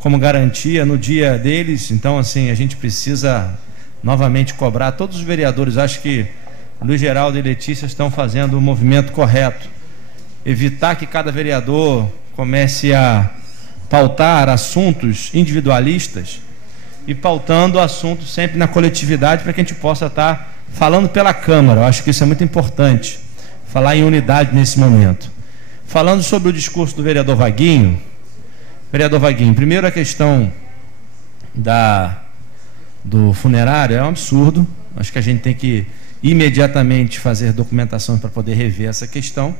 como garantia no dia deles. Então, assim, a gente precisa novamente cobrar. Todos os vereadores, acho que Luiz Geraldo e Letícia estão fazendo o movimento correto. Evitar que cada vereador comece a pautar assuntos individualistas e pautando assuntos sempre na coletividade, para que a gente possa estar falando pela Câmara. Eu acho que isso é muito importante, falar em unidade nesse momento. Falando sobre o discurso do vereador Vaguinho, primeiro a questão do funerário é um absurdo. Acho que a gente tem que imediatamente fazer documentação para poder rever essa questão,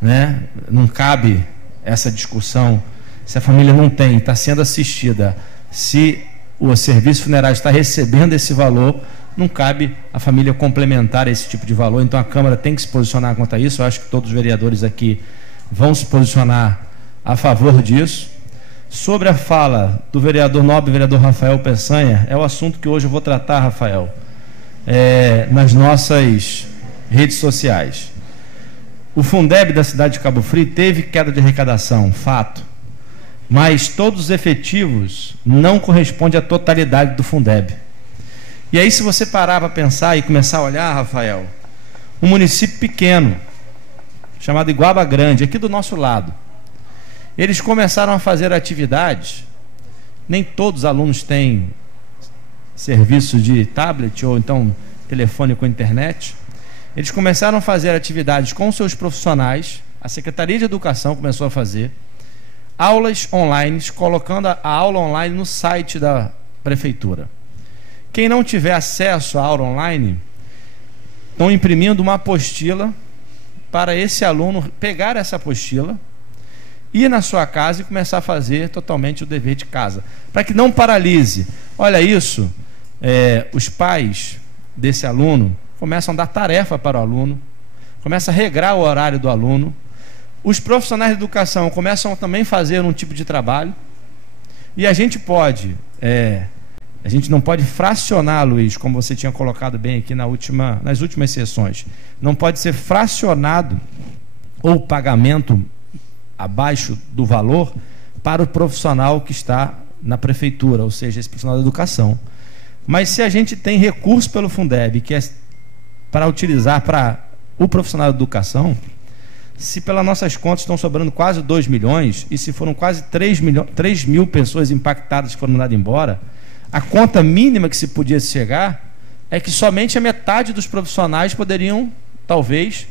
né? Não cabe essa discussão se a família não tem, está sendo assistida, se o serviço funerário está recebendo esse valor, não cabe a família complementar esse tipo de valor. Então a Câmara tem que se posicionar quanto a isso. Eu acho que todos os vereadores aqui vão se posicionar a favor disso. Sobre a fala do vereador nobre, vereador Rafael Peçanha, é o assunto que hoje eu vou tratar, Rafael, nas nossas redes sociais. O Fundeb da cidade de Cabo Frio teve queda de arrecadação, fato, mas todos os efetivos não correspondem à totalidade do Fundeb. E aí, se você parar para pensar e começar a olhar, Rafael, um município pequeno, chamado Iguaba Grande, aqui do nosso lado, eles começaram a fazer atividades, nem todos os alunos têm serviço de tablet ou então telefone com internet. Eles começaram a fazer atividades com seus profissionais, a Secretaria de Educação começou a fazer aulas online, colocando a aula online no site da Prefeitura. Quem não tiver acesso à aula online, estão imprimindo uma apostila para esse aluno pegar essa apostila, ir na sua casa e começar a fazer totalmente o dever de casa, para que não paralise. Olha isso, os pais desse aluno começam a dar tarefa para o aluno, começam a regrar o horário do aluno, os profissionais de educação começam a também fazer um tipo de trabalho, e a gente não pode fracionar, Luiz, como você tinha colocado bem aqui nas últimas sessões, não pode ser fracionado ou pagamento abaixo do valor para o profissional que está na prefeitura, ou seja, esse profissional da educação. Mas se a gente tem recurso pelo Fundeb, que é para utilizar para o profissional da educação, se pelas nossas contas estão sobrando quase 2 milhões, e se foram quase 3 mil pessoas impactadas que foram mandadas embora, a conta mínima que se podia chegar é que somente a metade dos profissionais poderiam, talvez,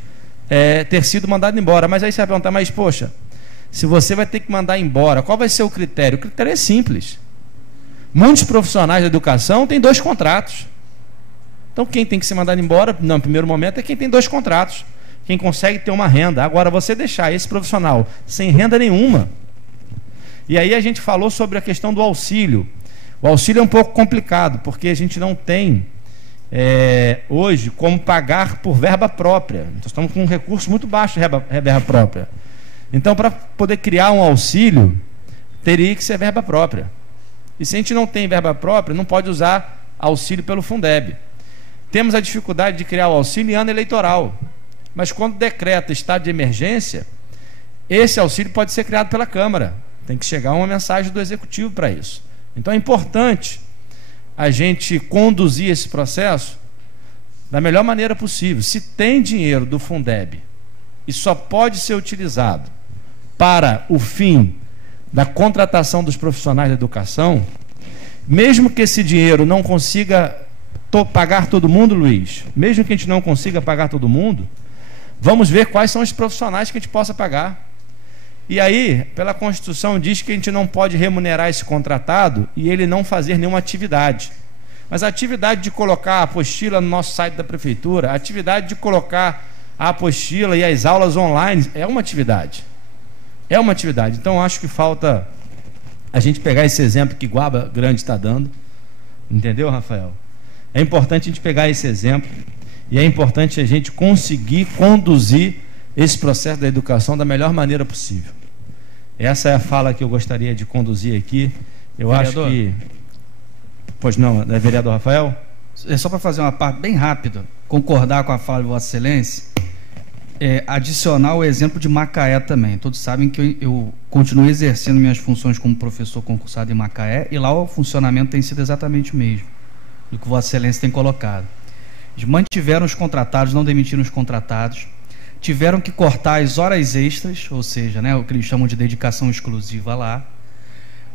ter sido mandados embora. Mas aí você vai perguntar, mas poxa, se você vai ter que mandar embora, qual vai ser o critério? O critério é simples. Muitos profissionais da educação têm 2 contratos. Então quem tem que ser mandado embora, no primeiro momento, é quem tem 2 contratos. Quem consegue ter uma renda. Agora, você deixar esse profissional sem renda nenhuma. E aí a gente falou sobre a questão do auxílio. O auxílio é um pouco complicado, porque a gente não tem hoje como pagar por verba própria. Então, estamos com um recurso muito baixo de verba própria. Então, para poder criar um auxílio, teria que ser verba própria. E se a gente não tem verba própria, não pode usar auxílio pelo Fundeb. Temos a dificuldade de criar o auxílio em ano eleitoral. Mas quando decreta estado de emergência, esse auxílio pode ser criado pela Câmara. Tem que chegar uma mensagem do Executivo para isso. Então é importante a gente conduzir esse processo da melhor maneira possível. Se tem dinheiro do Fundeb e só pode ser utilizado para o fim da contratação dos profissionais da educação, mesmo que esse dinheiro não consiga pagar todo mundo, Luiz, mesmo que a gente não consiga pagar todo mundo, vamos ver quais são os profissionais que a gente possa pagar. E aí, pela Constituição, diz que a gente não pode remunerar esse contratado e ele não fazer nenhuma atividade. Mas a atividade de colocar a apostila no nosso site da Prefeitura, a atividade de colocar a apostila e as aulas online, é uma atividade. É uma atividade. Então, acho que falta a gente pegar esse exemplo que Iguaba Grande está dando. Entendeu, Rafael? É importante a gente pegar esse exemplo e é importante a gente conseguir conduzir esse processo da educação da melhor maneira possível. Essa é a fala que eu gostaria de conduzir aqui. Eu vereador, acho que... Pois não, é vereador Rafael? É só para fazer uma parte bem rápida, concordar com a fala de Vossa Excelência, adicionar o exemplo de Macaé também. Todos sabem que eu continuo exercendo minhas funções como professor concursado em Macaé, e lá o funcionamento tem sido exatamente o mesmo do que Vossa Excelência tem colocado. Eles mantiveram os contratados, não demitiram os contratados, tiveram que cortar as horas extras, ou seja, o que eles chamam de dedicação exclusiva lá,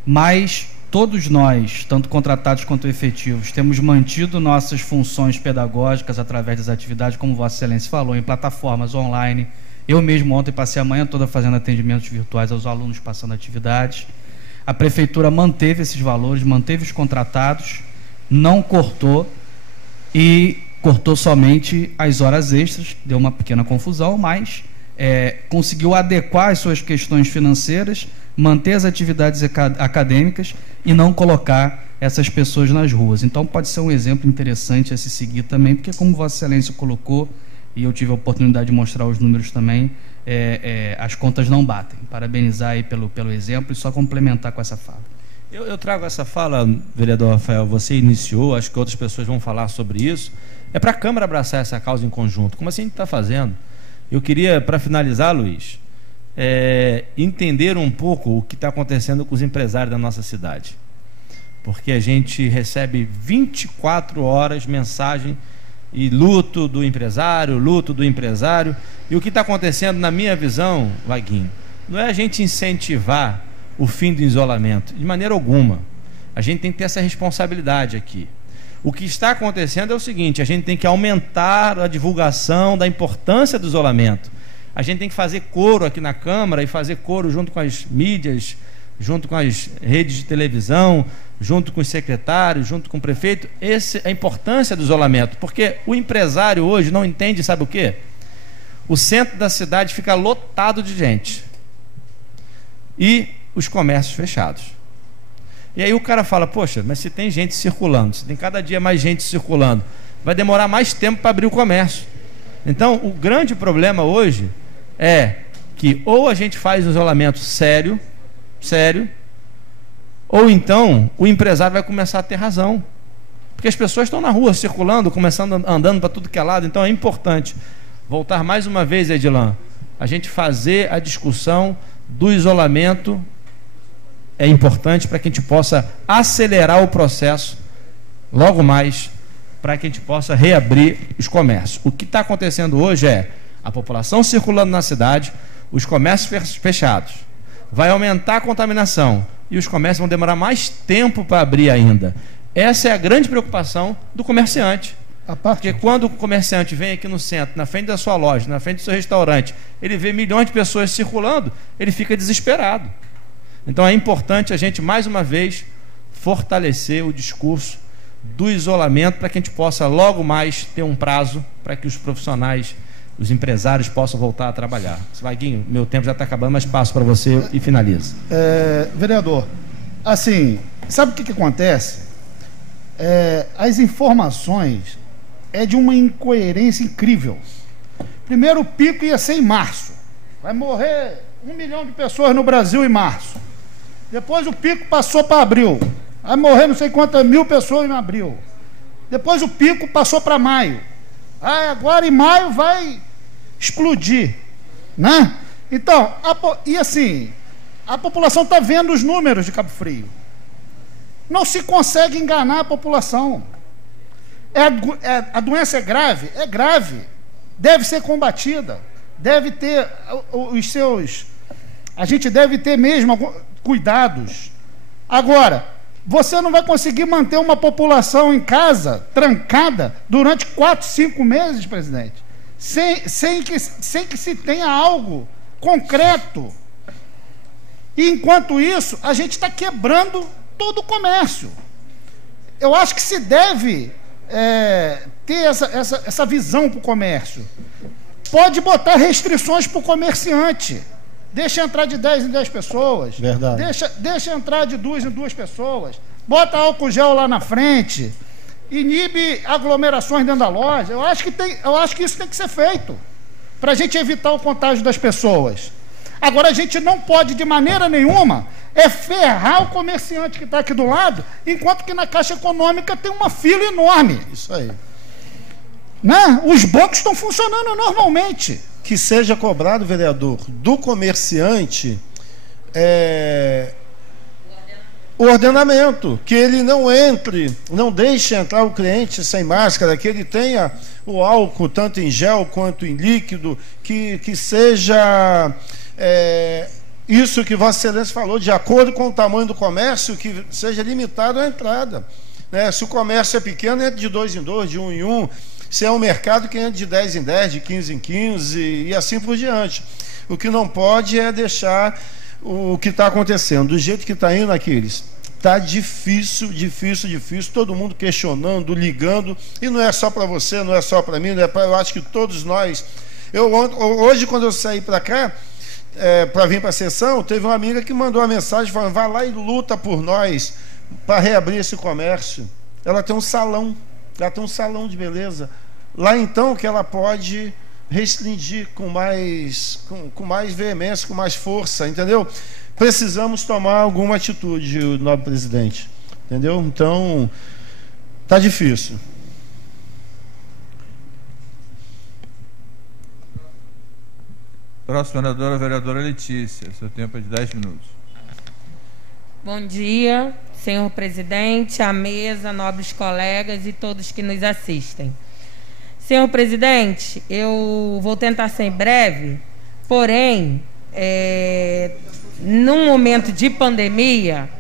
mas todos nós, tanto contratados quanto efetivos, temos mantido nossas funções pedagógicas através das atividades, como Vossa Excelência falou, em plataformas online. Eu mesmo ontem passei a manhã toda fazendo atendimentos virtuais aos alunos, passando atividades. A Prefeitura manteve esses valores, manteve os contratados, não cortou, e cortou somente as horas extras, deu uma pequena confusão, mas conseguiu adequar as suas questões financeiras, manter as atividades acadêmicas e não colocar essas pessoas nas ruas. Então pode ser um exemplo interessante a se seguir também, porque como Vossa Excelência colocou, e eu tive a oportunidade de mostrar os números também, as contas não batem. Parabenizar aí pelo exemplo e só complementar com essa fala. Eu trago essa fala, vereador Rafael, você iniciou, acho que outras pessoas vão falar sobre isso, é para a Câmara abraçar essa causa em conjunto, como assim a gente está fazendo. Eu queria, para finalizar, Luiz, entender um pouco o que está acontecendo com os empresários da nossa cidade, porque a gente recebe 24 horas mensagem e luto do empresário, e o que está acontecendo, na minha visão, Vaguinho, não é a gente incentivar o fim do isolamento, de maneira alguma. A gente tem que ter essa responsabilidade aqui. O que está acontecendo é o seguinte: a gente tem que aumentar a divulgação da importância do isolamento. A gente tem que fazer coro aqui na Câmara, e fazer coro junto com as mídias, junto com as redes de televisão, junto com os secretários, junto com o prefeito, a importância do isolamento. Porque o empresário hoje não entende, sabe o quê? O centro da cidade fica lotado de gente e os comércios fechados. E aí o cara fala: poxa, mas se tem gente circulando, se tem cada dia mais gente circulando, vai demorar mais tempo para abrir o comércio. Então o grande problema hoje é que ou a gente faz um isolamento sério, ou então o empresário vai começar a ter razão, porque as pessoas estão na rua circulando, começando andando para tudo que é lado. Então é importante voltar mais uma vez, Edilan, a gente fazer a discussão do isolamento. É importante para que a gente possa acelerar o processo logo mais, para que a gente possa reabrir os comércios. O que está acontecendo hoje é a população circulando na cidade, os comércios fechados, vai aumentar a contaminação e os comércios vão demorar mais tempo para abrir ainda. Essa é a grande preocupação do comerciante. Porque quando o comerciante vem aqui no centro, na frente da sua loja, na frente do seu restaurante, ele vê milhões de pessoas circulando, ele fica desesperado. Então é importante a gente, mais uma vez, fortalecer o discurso do isolamento, para que a gente possa logo mais ter um prazo para que os profissionais, os empresários possam voltar a trabalhar. Vaguinho, meu tempo já está acabando, mas passo para você e finaliza. Vereador, assim, sabe o que acontece? As informações de uma incoerência incrível. Primeiro, o pico ia ser em março. Vai morrer 1 milhão de pessoas no Brasil em março. Depois o pico passou para abril. Vai morrer não sei quantas mil pessoas em abril. Depois o pico passou para maio. Agora em maio vai explodir, né? Então, e assim, a população está vendo os números de Cabo Frio. Não se consegue enganar a população. A doença é grave? É grave. Deve ser combatida. Deve ter os seus... A gente deve ter mesmo cuidados. Agora, você não vai conseguir manter uma população em casa, trancada, durante 4, 5 meses, presidente, sem que se tenha algo concreto. E, enquanto isso, a gente está quebrando todo o comércio. Eu acho que se deve ter essa visão para o comércio. Pode botar restrições para o comerciante. Deixa entrar de 10 em 10 pessoas. Verdade. Deixa entrar de 2 em 2 pessoas. Bota álcool gel lá na frente. Inibe aglomerações dentro da loja. Eu acho que isso tem que ser feito, para a gente evitar o contágio das pessoas. Agora, a gente não pode, de maneira nenhuma, ferrar o comerciante que está aqui do lado, enquanto que na Caixa Econômica tem uma fila enorme. Isso aí. Né? Os bancos estão funcionando normalmente. Que seja cobrado, vereador, do comerciante o ordenamento, que ele não entre, não deixe entrar o cliente sem máscara, que ele tenha o álcool tanto em gel quanto em líquido, que seja isso que Vossa Excelência falou, de acordo com o tamanho do comércio, que seja limitado a entrada, né? Se o comércio é pequeno, entra de 2 em 2, de 1 em 1. Se é um mercado que entra de 10 em 10, de 15 em 15 e assim por diante. O que não pode é deixar o que está acontecendo do jeito que está indo, Aquiles. Está difícil, todo mundo questionando, ligando, e não é só para você, não é só para mim, eu acho que todos nós. Hoje, quando eu saí para cá, para vir para a sessão, teve uma amiga que mandou uma mensagem falando: vai lá e luta por nós, para reabrir esse comércio. Ela tem um salão, de beleza. Lá então que ela pode restringir com mais veemência, com mais força, entendeu? Precisamos tomar alguma atitude, nobre presidente, entendeu? Então, tá difícil. Próxima vereadora, a vereadora Letícia. Seu tempo é de 10 minutos. Bom dia, senhor presidente, a mesa, nobres colegas e todos que nos assistem. Senhor presidente, eu vou tentar ser breve, porém, num momento de pandemia,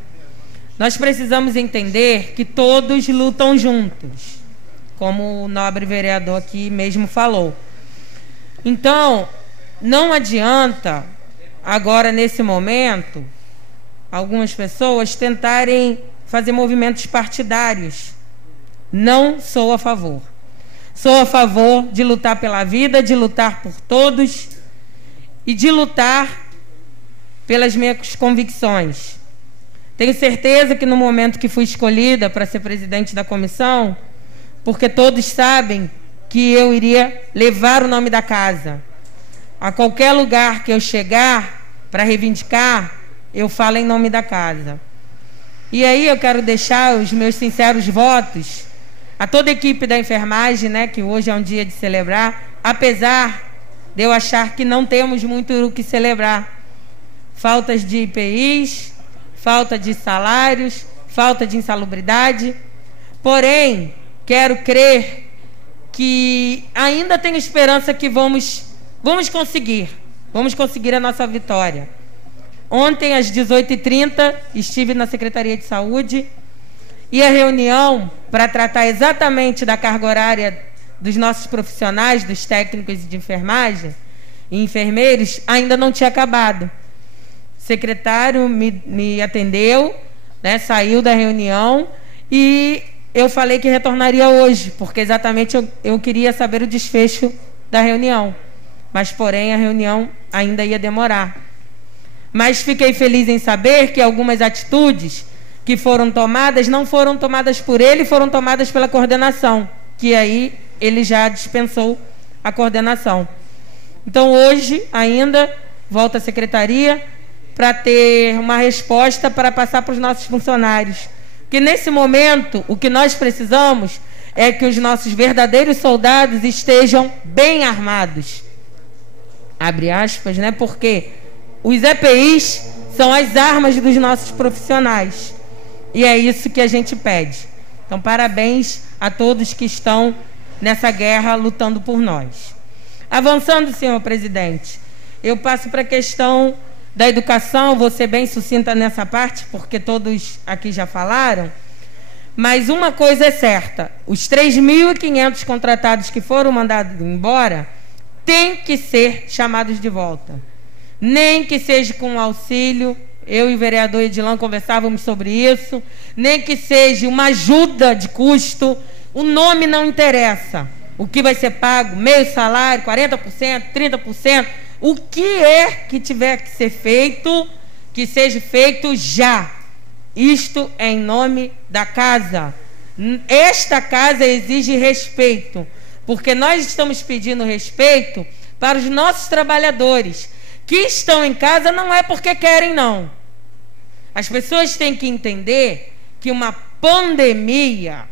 nós precisamos entender que todos lutam juntos, como o nobre vereador aqui mesmo falou. Então, não adianta, agora nesse momento, algumas pessoas tentarem fazer movimentos partidários. Não sou a favor. Sou a favor de lutar pela vida, de lutar por todos e de lutar pelas minhas convicções. Tenho certeza que no momento que fui escolhida para ser presidente da comissão, porque todos sabem que eu iria levar o nome da casa. A qualquer lugar que eu chegar para reivindicar, eu falo em nome da casa. E aí eu quero deixar os meus sinceros votos a toda a equipe da enfermagem, né, que hoje é um dia de celebrar, apesar de eu achar que não temos muito o que celebrar. Faltas de IPIs, falta de salários, falta de insalubridade. Porém, quero crer que ainda tenho esperança que vamos conseguir a nossa vitória. Ontem, às 18h30, estive na Secretaria de Saúde e a reunião para tratar exatamente da carga horária dos nossos profissionais, dos técnicos de enfermagem e enfermeiros, ainda não tinha acabado. O secretário me atendeu, né, saiu da reunião e eu falei que retornaria hoje, porque exatamente eu queria saber o desfecho da reunião. Mas, porém, a reunião ainda ia demorar. Mas fiquei feliz em saber que algumas atitudes que foram tomadas não foram tomadas por ele, foram tomadas pela coordenação, que aí ele já dispensou a coordenação. Então, hoje, ainda, volto à secretaria para ter uma resposta para passar para os nossos funcionários. Que, nesse momento, o que nós precisamos é que os nossos verdadeiros soldados estejam bem armados. Abre aspas, né? Porque os EPIs são as armas dos nossos profissionais. E é isso que a gente pede. Então, parabéns a todos que estão nessa guerra lutando por nós. Avançando, senhor presidente, eu passo para a questão da educação. Vou ser bem sucinta nessa parte, porque todos aqui já falaram. Mas uma coisa é certa: os 3.500 contratados que foram mandados embora têm que ser chamados de volta. Nem que seja com auxílio, eu e o vereador Edilão conversávamos sobre isso, nem que seja uma ajuda de custo, o nome não interessa. O que vai ser pago, meio salário, 40%, 30%, o que é que tiver que ser feito, que seja feito já. Isto é em nome da casa. Esta casa exige respeito, porque nós estamos pedindo respeito para os nossos trabalhadores, que estão em casa não é porque querem, não. As pessoas têm que entender que uma pandemia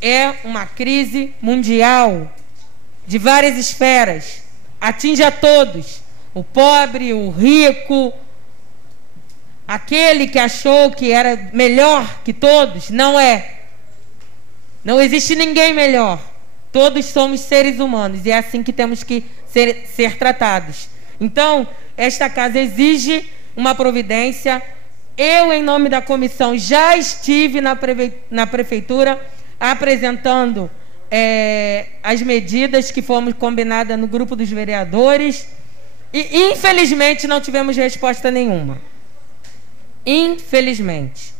é uma crise mundial, de várias esferas, atinge a todos, o pobre, o rico, aquele que achou que era melhor que todos. Não é. Não existe ninguém melhor. Todos somos seres humanos e é assim que temos que ser tratados. Então, esta casa exige uma providência. Eu, em nome da comissão, já estive na prefeitura apresentando as medidas que fomos combinadas no grupo dos vereadores e, infelizmente, não tivemos resposta nenhuma. Infelizmente.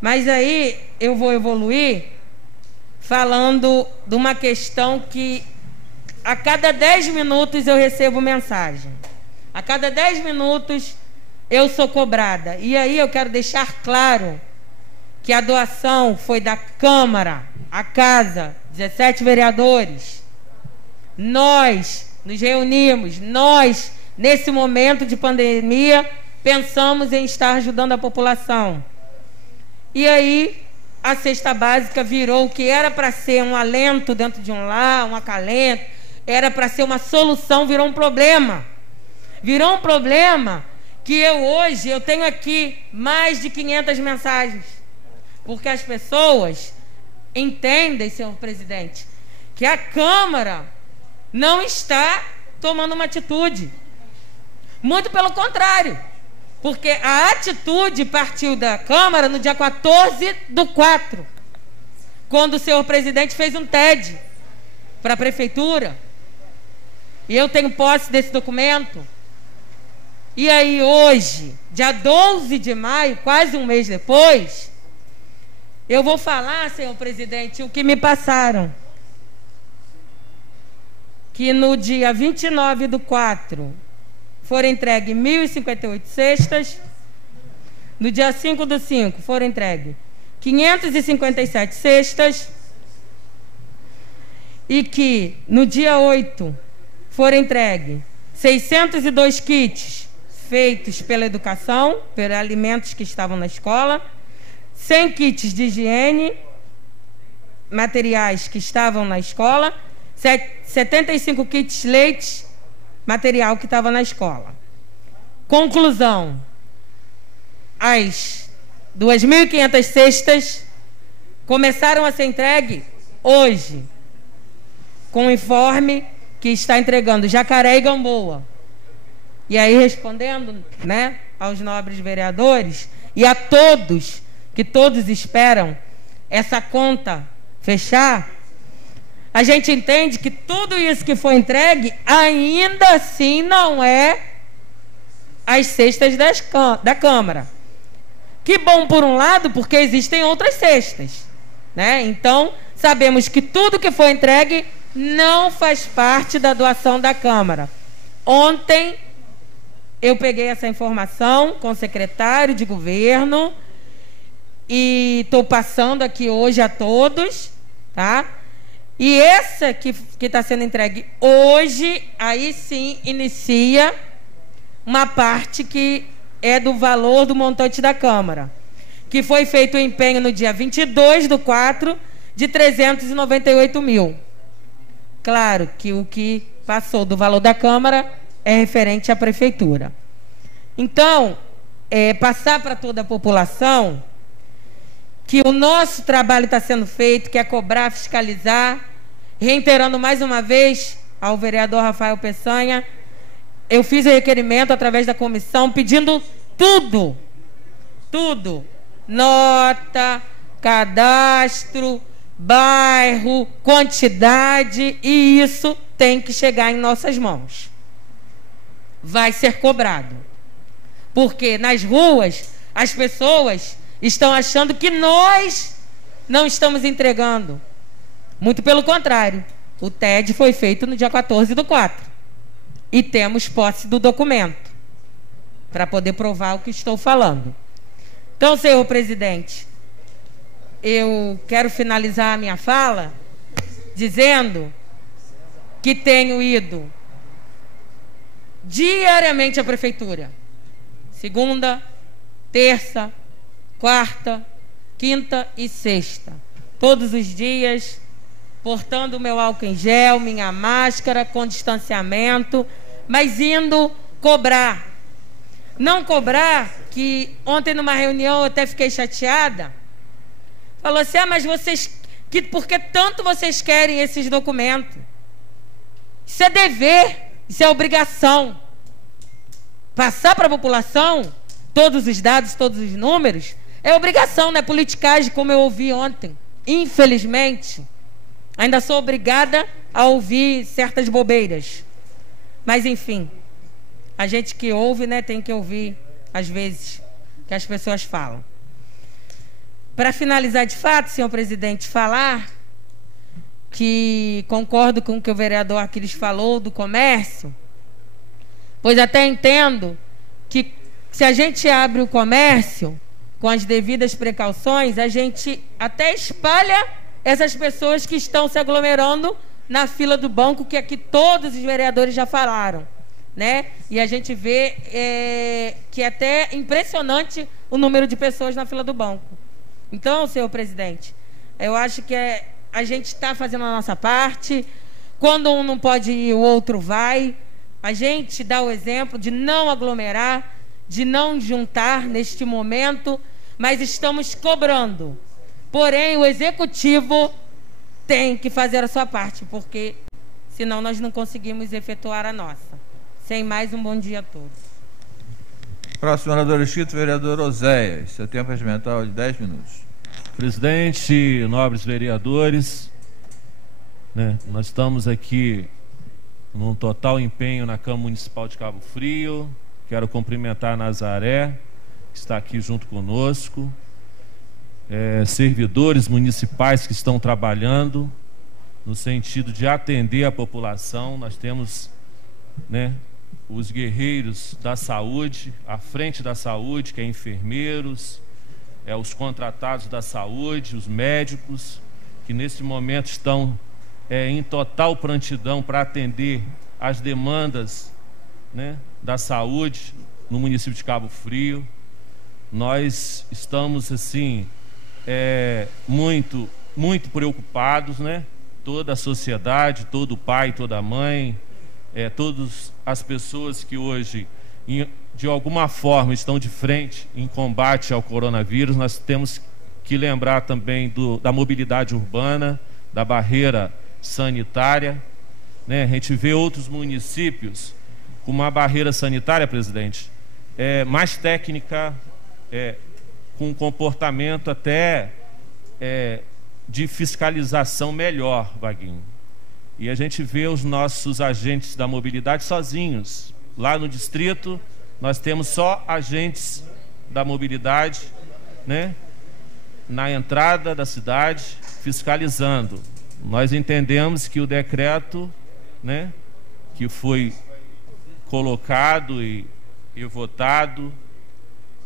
Mas aí eu vou evoluir falando de uma questão que a cada 10 minutos eu recebo mensagem. A cada 10 minutos eu sou cobrada. E aí eu quero deixar claro que a doação foi da Câmara, a casa, 17 vereadores. Nós nos reunimos, nós, nesse momento de pandemia, pensamos em estar ajudando a população. E aí a cesta básica virou o que era para ser um alento dentro de um lar, um acalento, era para ser uma solução, virou um problema. Virou um problema que hoje eu tenho aqui mais de 500 mensagens. Porque as pessoas entendem, senhor presidente, que a Câmara não está tomando uma atitude. Muito pelo contrário. Porque a atitude partiu da Câmara no dia 14/4, quando o senhor presidente fez um TED para a Prefeitura. E eu tenho posse desse documento. E aí hoje, dia 12 de maio, quase um mês depois, eu vou falar, senhor presidente, o que me passaram. Que no dia 29/4 foram entregues 1.058 cestas. No dia 5/5 foram entregues 557 cestas. E que no dia 8 foram entregues 602 kits feitos pela educação, pelos alimentos que estavam na escola, 100 kits de higiene, materiais que estavam na escola, 75 kits leite, material que estava na escola. Conclusão: as 2.500 cestas começaram a ser entregues hoje, com o informe que está entregando Jacaré e Gamboa. E aí, respondendo, né, aos nobres vereadores e a todos, que todos esperam essa conta fechar, a gente entende que tudo isso que foi entregue ainda assim não é as cestas da Câmara. Que bom por um lado, porque existem outras cestas, né? Então, sabemos que tudo que foi entregue não faz parte da doação da Câmara. Ontem eu peguei essa informação com o secretário de governo e estou passando aqui hoje a todos, tá? E essa que está sendo entregue hoje, aí sim inicia uma parte que é do valor do montante da Câmara, que foi feito o empenho no dia 22/4 de 398 mil. Claro que o que passou do valor da Câmara é referente à Prefeitura. Então, passar para toda a população que o nosso trabalho está sendo feito, que é cobrar, fiscalizar, reiterando mais uma vez ao vereador Rafael Peçanha, eu fiz o requerimento através da comissão pedindo tudo, nota, cadastro, bairro, quantidade, e isso tem que chegar em nossas mãos. Vai ser cobrado. Porque nas ruas as pessoas estão achando que nós não estamos entregando. Muito pelo contrário. O TED foi feito no dia 14/4. E temos posse do documento para poder provar o que estou falando. Então, senhor presidente, eu quero finalizar a minha fala dizendo que tenho ido diariamente à prefeitura. Segunda, terça, quarta, quinta e sexta. Todos os dias, portando o meu álcool em gel, minha máscara, com distanciamento, mas indo cobrar. Não cobrar, que ontem numa reunião eu até fiquei chateada. Falou assim, mas vocês, por que tanto vocês querem esses documentos? Isso é dever, isso é obrigação. Passar para a população todos os dados, todos os números, é obrigação, não é politicagem, como eu ouvi ontem. Infelizmente, ainda sou obrigada a ouvir certas bobeiras. Mas, enfim, a gente que ouve, né, tem que ouvir, às vezes, que as pessoas falam. Para finalizar de fato, senhor presidente, falar que concordo com o que o vereador Aquiles falou do comércio, pois até entendo que Se a gente abre o comércio com as devidas precauções, a gente até espalha essas pessoas que estão se aglomerando na fila do banco, que aqui todos os vereadores já falaram, né? E a gente vê que é até impressionante o número de pessoas na fila do banco. Então, senhor presidente, eu acho que a gente está fazendo a nossa parte. Quando um não pode ir, o outro vai. A gente dá o exemplo de não aglomerar, de não juntar neste momento, mas estamos cobrando. Porém, o executivo tem que fazer a sua parte, porque senão nós não conseguimos efetuar a nossa. Sem mais, um bom dia a todos. Próximo orador inscrito, vereador Oséias. Seu tempo regimental de 10 minutos. Presidente, nobres vereadores, né, nós estamos aqui num total empenho na Câmara Municipal de Cabo Frio. Quero cumprimentar a Nazaré, que está aqui junto conosco, servidores municipais que estão trabalhando no sentido de atender a população. Nós temos, né, os guerreiros da saúde, à frente da saúde, que é enfermeiros, os contratados da saúde, os médicos, que nesse momento estão em total prontidão para atender as demandas, né, da saúde no município de Cabo Frio. Nós estamos assim muito preocupados, né? Toda a sociedade, todo o pai, toda a mãe, todas as pessoas que hoje de alguma forma estão de frente em combate ao coronavírus. Nós temos que lembrar também da mobilidade urbana, da barreira sanitária, né? A gente vê outros municípios com uma barreira sanitária, presidente, mais técnica, com um comportamento até de fiscalização melhor, Vaguinho. E a gente vê os nossos agentes da mobilidade sozinhos. Lá no distrito, nós temos só agentes da mobilidade, né, na entrada da cidade, fiscalizando. Nós entendemos que o decreto, né, que foi colocado e votado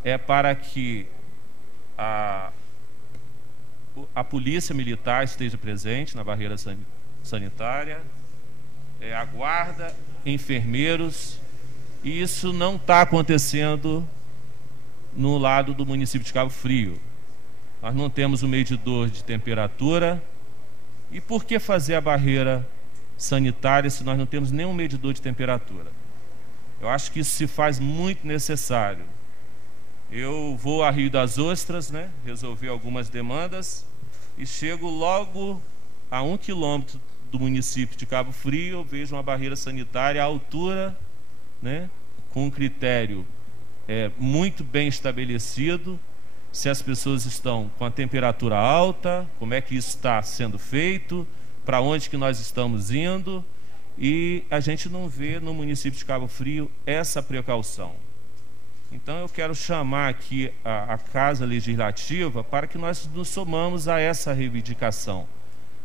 é para que a polícia militar esteja presente na barreira sanitária, a guarda, enfermeiros, e isso não está acontecendo no lado do município de Cabo Frio. Nós não temos um medidor de temperatura. E por que fazer a barreira sanitária se nós não temos nenhum medidor de temperatura? Eu acho que isso se faz muito necessário. Eu vou a Rio das Ostras, né, resolver algumas demandas, e chego logo a 1 quilômetro do município de Cabo Frio, eu vejo uma barreira sanitária à altura, né, com um critério muito bem estabelecido, se as pessoas estão com a temperatura alta, como é que isso está sendo feito, para onde que nós estamos indo, e a gente não vê no município de Cabo Frio essa precaução. Então eu quero chamar aqui a Casa Legislativa para que nós nos somamos a essa reivindicação,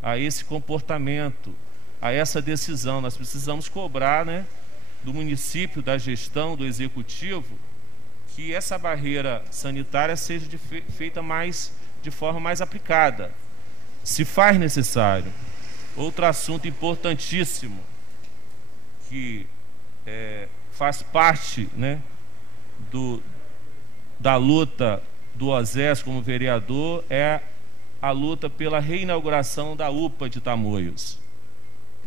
a esse comportamento, a essa decisão. Nós precisamos cobrar, né, do município, da gestão, do executivo, que essa barreira sanitária seja feita de forma mais aplicada, se faz necessário. Outro assunto importantíssimo que faz parte, né, da luta do Oséias como vereador é a luta pela reinauguração da UPA de Tamoios.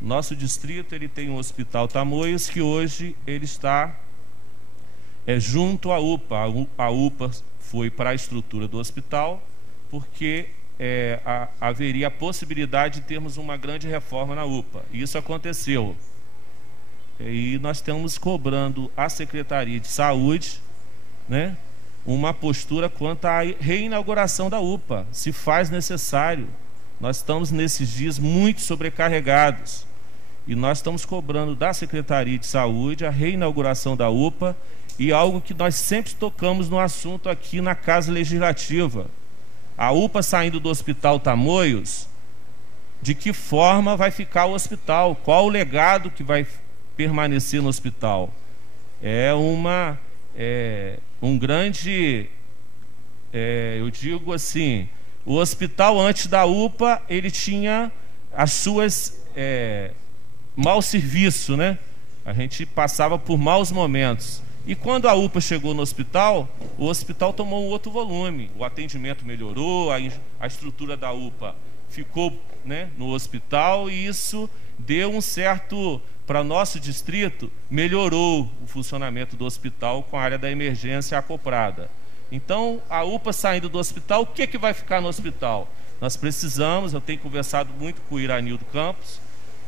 Nosso distrito ele tem um hospital Tamoios que hoje ele está junto à UPA. A UPA foi para a estrutura do hospital porque haveria a possibilidade de termos uma grande reforma na UPA. E isso aconteceu. E nós estamos cobrando a Secretaria de Saúde, né, uma postura quanto à reinauguração da UPA, se faz necessário. Nós estamos nesses dias muito sobrecarregados e nós estamos cobrando da Secretaria de Saúde a reinauguração da UPA, e algo que nós sempre tocamos no assunto aqui na Casa Legislativa. A UPA saindo do Hospital Tamoios, de que forma vai ficar o hospital? Qual o legado que vai permanecer no hospital? um grande, eu digo assim, o hospital antes da UPA, ele tinha as suas mau serviço, né? A gente passava por maus momentos. E quando a UPA chegou no hospital, o hospital tomou um outro volume. O atendimento melhorou, a estrutura da UPA ficou, né, no hospital, e isso deu um certo, para nosso distrito, melhorou o funcionamento do hospital com a área da emergência acoplada. Então, a UPA saindo do hospital, o que vai ficar no hospital? Nós precisamos, eu tenho conversado muito com o Iranildo Campos,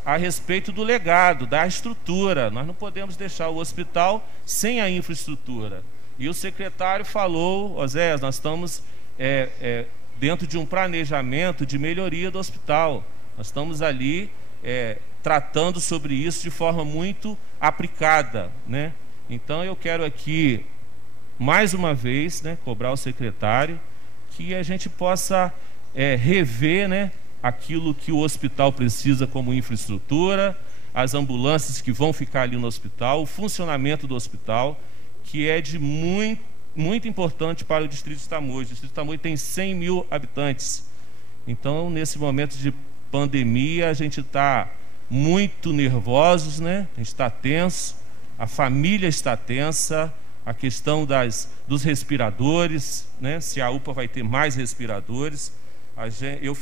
a respeito do legado, da estrutura. Nós não podemos deixar o hospital sem a infraestrutura. E o secretário falou, Oséias, nós estamos dentro de um planejamento de melhoria do hospital. Nós estamos ali tratando sobre isso de forma muito aplicada, né? Então eu quero aqui, mais uma vez, né, cobrar o secretário que a gente possa rever, né, aquilo que o hospital precisa como infraestrutura, as ambulâncias que vão ficar ali no hospital, o funcionamento do hospital, que é de muito importante para o distrito de Tamoios. O distrito de Tamoios tem 100 mil habitantes. Então, nesse momento de pandemia, a gente está muito nervosos, né? A gente está tenso, a família está tensa, a questão dos respiradores, né? Se a UPA vai ter mais respiradores. Eu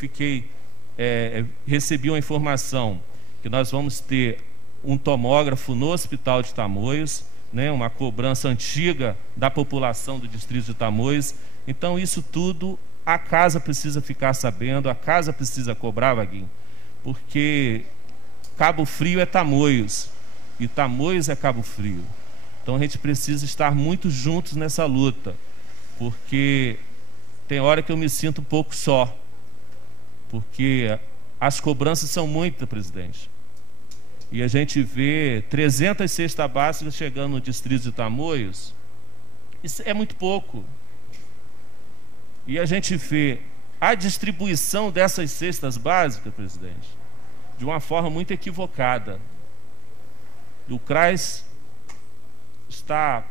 recebi uma informação que nós vamos ter um tomógrafo no Hospital de Tamoios, né, uma cobrança antiga da população do distrito de Tamoios. Então isso tudo a casa precisa ficar sabendo, a casa precisa cobrar, Vaguinho, porque Cabo Frio é Tamoios e Tamoios é Cabo Frio. Então a gente precisa estar muito juntos nessa luta, porque tem hora que eu me sinto um pouco só, porque as cobranças são muitas, presidente. E a gente vê 300 cestas básicas chegando no distrito de Tamoios. Isso é muito pouco. E a gente vê a distribuição dessas cestas básicas, presidente, de uma forma muito equivocada. O CRAS está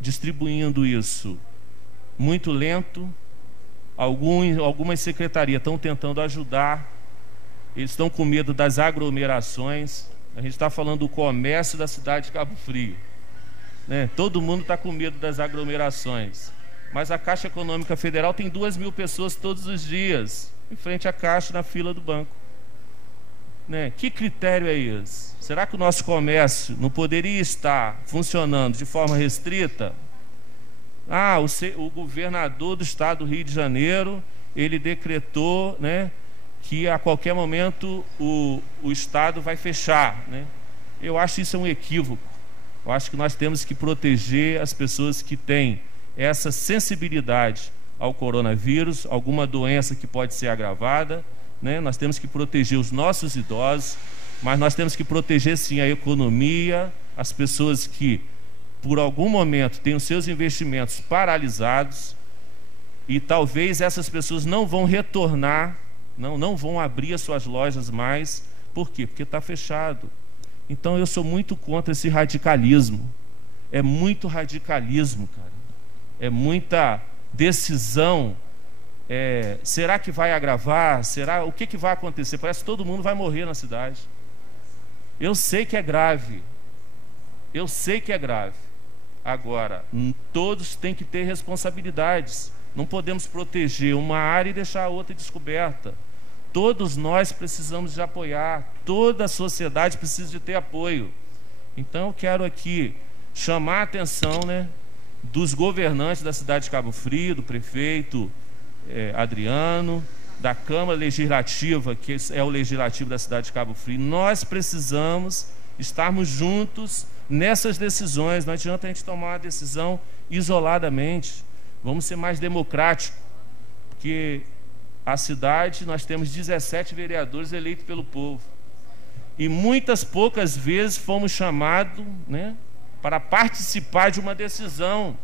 distribuindo isso muito lento. Algumas secretarias estão tentando ajudar, eles estão com medo das aglomerações. A gente está falando do comércio da cidade de Cabo Frio, né? Todo mundo está com medo das aglomerações, mas a Caixa Econômica Federal tem 2.000 pessoas todos os dias em frente à Caixa, na fila do banco, né? Que critério é esse? Será que o nosso comércio não poderia estar funcionando de forma restrita? O governador do estado do Rio de Janeiro, ele decretou, né, que a qualquer momento o estado vai fechar, né? Eu acho isso um equívoco. Eu acho que nós temos que proteger as pessoas que têm essa sensibilidade ao coronavírus, alguma doença que pode ser agravada, né? Nós temos que proteger os nossos idosos, mas nós temos que proteger sim a economia, as pessoas que por algum momento têm os seus investimentos paralisados, e talvez essas pessoas não vão retornar, não vão abrir as suas lojas mais. Por quê? Porque está fechado. Então eu sou muito contra esse radicalismo. É muito radicalismo, cara. É muita decisão. Será que vai agravar? O que vai acontecer? Parece que todo mundo vai morrer na cidade. Eu sei que é grave. Eu sei que é grave. Agora, todos têm que ter responsabilidades. Não podemos proteger uma área e deixar a outra descoberta. Todos nós precisamos de apoiar. Toda a sociedade precisa de ter apoio. Então eu quero aqui chamar a atenção, né, dos governantes da cidade de Cabo Frio, do prefeito Adriano, da Câmara Legislativa, que é o legislativo da cidade de Cabo Frio. Nós precisamos estarmos juntos nessas decisões. Não adianta a gente tomar uma decisão isoladamente. Vamos ser mais democráticos, porque a cidade, nós temos 17 vereadores eleitos pelo povo, e muitas poucas vezes fomos chamados, né, para participar de uma decisão.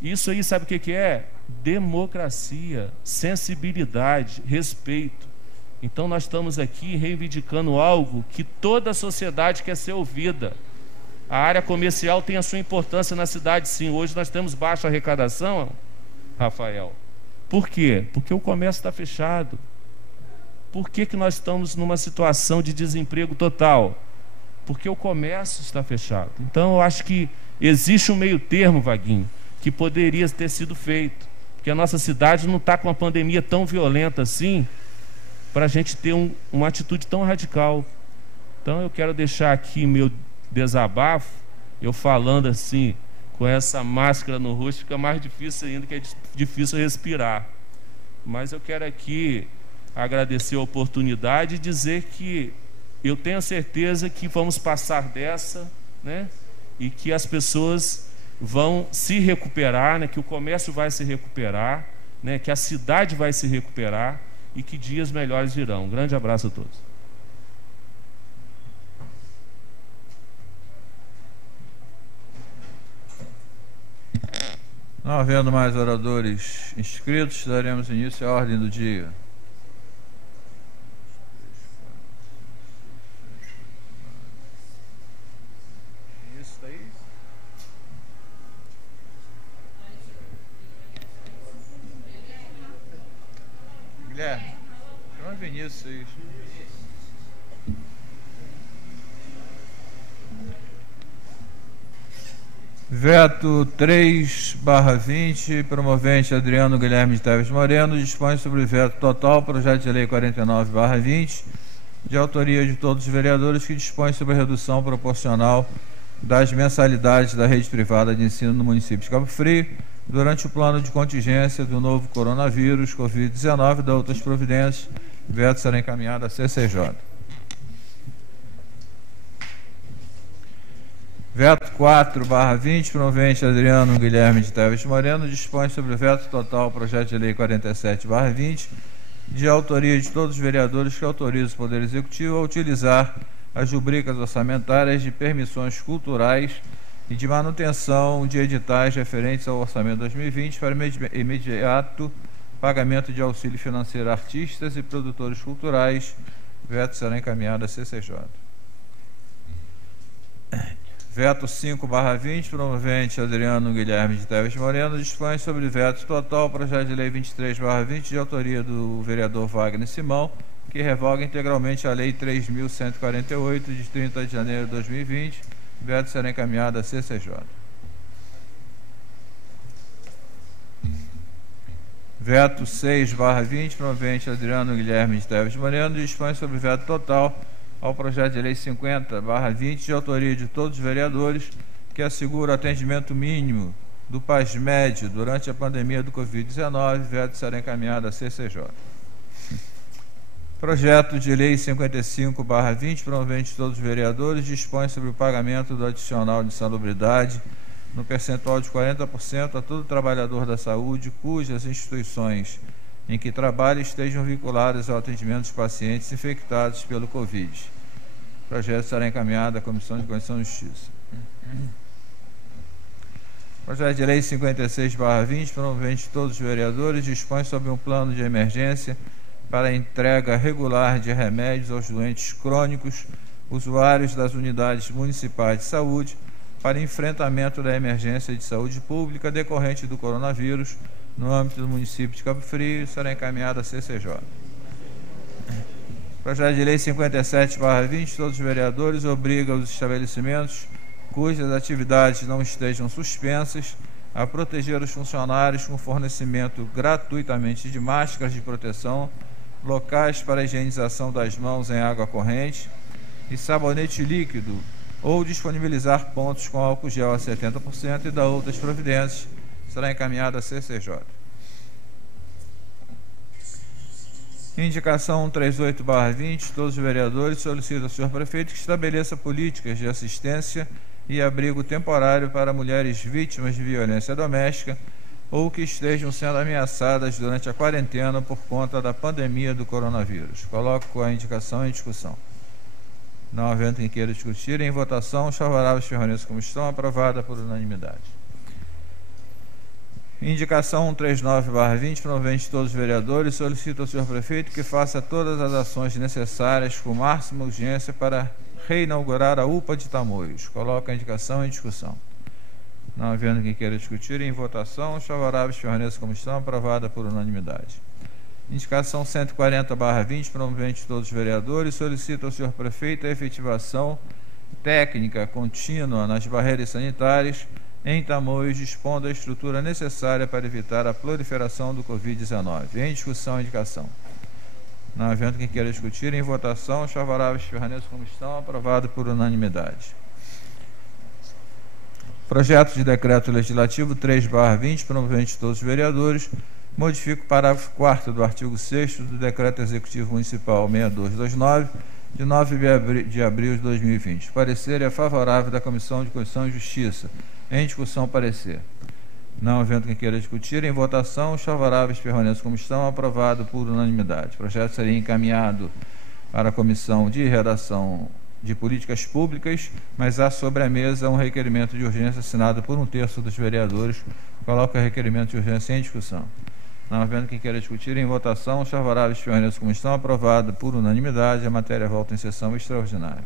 Isso aí, sabe o que é? Democracia, sensibilidade, respeito. Então nós estamos aqui reivindicando algo que toda a sociedade quer ser ouvida. A área comercial tem a sua importância na cidade, sim. Hoje nós temos baixa arrecadação, Rafael. Por quê? Porque o comércio está fechado. Por que nós estamos numa situação de desemprego total? Porque o comércio está fechado. Então, eu acho que existe um meio termo, Vaguinho, que poderia ter sido feito. Porque a nossa cidade não está com uma pandemia tão violenta assim, para a gente ter uma atitude tão radical. Então, eu quero deixar aqui meu desabafo, eu falando assim, com essa máscara no rosto, fica mais difícil ainda, que é difícil respirar. Mas eu quero aqui agradecer a oportunidade e dizer que eu tenho certeza que vamos passar dessa, né? E que as pessoas vão se recuperar, né? Que o comércio vai se recuperar, né? Que a cidade vai se recuperar e que dias melhores virão. Um grande abraço a todos. Não havendo mais oradores inscritos, daremos início à ordem do dia. Isso daí? Guilherme, chama Vinícius aí. Veto 3/20, promovente Adriano Guilherme de Teves Moreno, dispõe sobre o veto total, projeto de lei 49/20, de autoria de todos os vereadores, que dispõe sobre a redução proporcional das mensalidades da rede privada de ensino no município de Cabo Frio, durante o plano de contingência do novo coronavírus, Covid-19 e da outras providências. O veto será encaminhado à CCJ. Veto 4/20, promovente Adriano Guilherme de Teves Moreno, dispõe sobre o veto total, projeto de lei 47/20, de autoria de todos os vereadores, que autoriza o Poder Executivo a utilizar as rubricas orçamentárias de permissões culturais e de manutenção de editais referentes ao orçamento 2020 para imediato pagamento de auxílio financeiro a artistas e produtores culturais. O veto será encaminhado à CCJ. Veto 5/20, promovente Adriano Guilherme de Teves Moreno, dispõe sobre veto total, projeto de lei 23/20, de autoria do vereador Wagner Simão, que revoga integralmente a lei 3.148, de 30 de janeiro de 2020. O veto será encaminhado à CCJ. Veto 6/20, promovente Adriano Guilherme de Teves Moreno, dispõe sobre veto total ao projeto de lei 50/20, de autoria de todos os vereadores, que assegura o atendimento mínimo do PASMED durante a pandemia do Covid-19. Veto será encaminhado à CCJ. Projeto de lei 55/20, promovente de todos os vereadores, dispõe sobre o pagamento do adicional de insalubridade no percentual de 40% a todo trabalhador da saúde cujas instituições em que trabalha estejam vinculadas ao atendimento dos pacientes infectados pelo Covid. O projeto será encaminhado à Comissão de Constituição e Justiça. Projeto de lei 56/20, promovente de todos os vereadores, dispõe sobre um plano de emergência para a entrega regular de remédios aos doentes crônicos, usuários das unidades municipais de saúde, para enfrentamento da emergência de saúde pública decorrente do coronavírus, no âmbito do município de Cabo Frio. Será encaminhado à CCJ. Projeto de lei 57/20, todos os vereadores obrigam os estabelecimentos cujas atividades não estejam suspensas a proteger os funcionários com fornecimento gratuitamente de máscaras de proteção, locais para higienização das mãos em água corrente e sabonete líquido, ou disponibilizar pontos com álcool gel a 70% e dar outras providências. Será encaminhada à CCJ. Indicação 138/20, todos os vereadores solicitam ao senhor prefeito que estabeleça políticas de assistência e abrigo temporário para mulheres vítimas de violência doméstica ou que estejam sendo ameaçadas durante a quarentena por conta da pandemia do coronavírus. Coloco a indicação em discussão. Não havendo quem queira discutir, em votação, os favoráveis permaneçam como estão, aprovada por unanimidade. Indicação 139/20, promovente de todos os vereadores, solicita ao senhor prefeito que faça todas as ações necessárias com máxima urgência para reinaugurar a UPA de Tamoios. Coloco a indicação em discussão. Não havendo quem queira discutir, em votação, os favoráveis permaneçam como estão, aprovada por unanimidade. Indicação 140/20, promovente de todos os vereadores, solicita ao senhor prefeito a efetivação técnica contínua nas barreiras sanitárias em Tamoios, dispondo da estrutura necessária para evitar a proliferação do Covid-19. Em discussão, indicação. Não havendo quem queira discutir, em votação, os favoráveis permaneçam como estão, aprovado por unanimidade. Projeto de decreto legislativo 3/20, promovente de todos os vereadores, modifica o parágrafo 4º do artigo 6º do decreto executivo municipal 6229, de 9 de abril de 2020. O parecer é favorável da Comissão de Constituição e Justiça. Em discussão, parecer. Não havendo quem queira discutir, em votação, os favoráveis permaneçam como estão, aprovado por unanimidade. O projeto seria encaminhado para a Comissão de Redação de Políticas Públicas, mas há sobre a mesa um requerimento de urgência assinado por 1/3 dos vereadores. Coloca o requerimento de urgência em discussão. Não havendo quem queira discutir, em votação, os favoráveis permaneçam como estão, aprovado por unanimidade. A matéria volta em sessão extraordinária.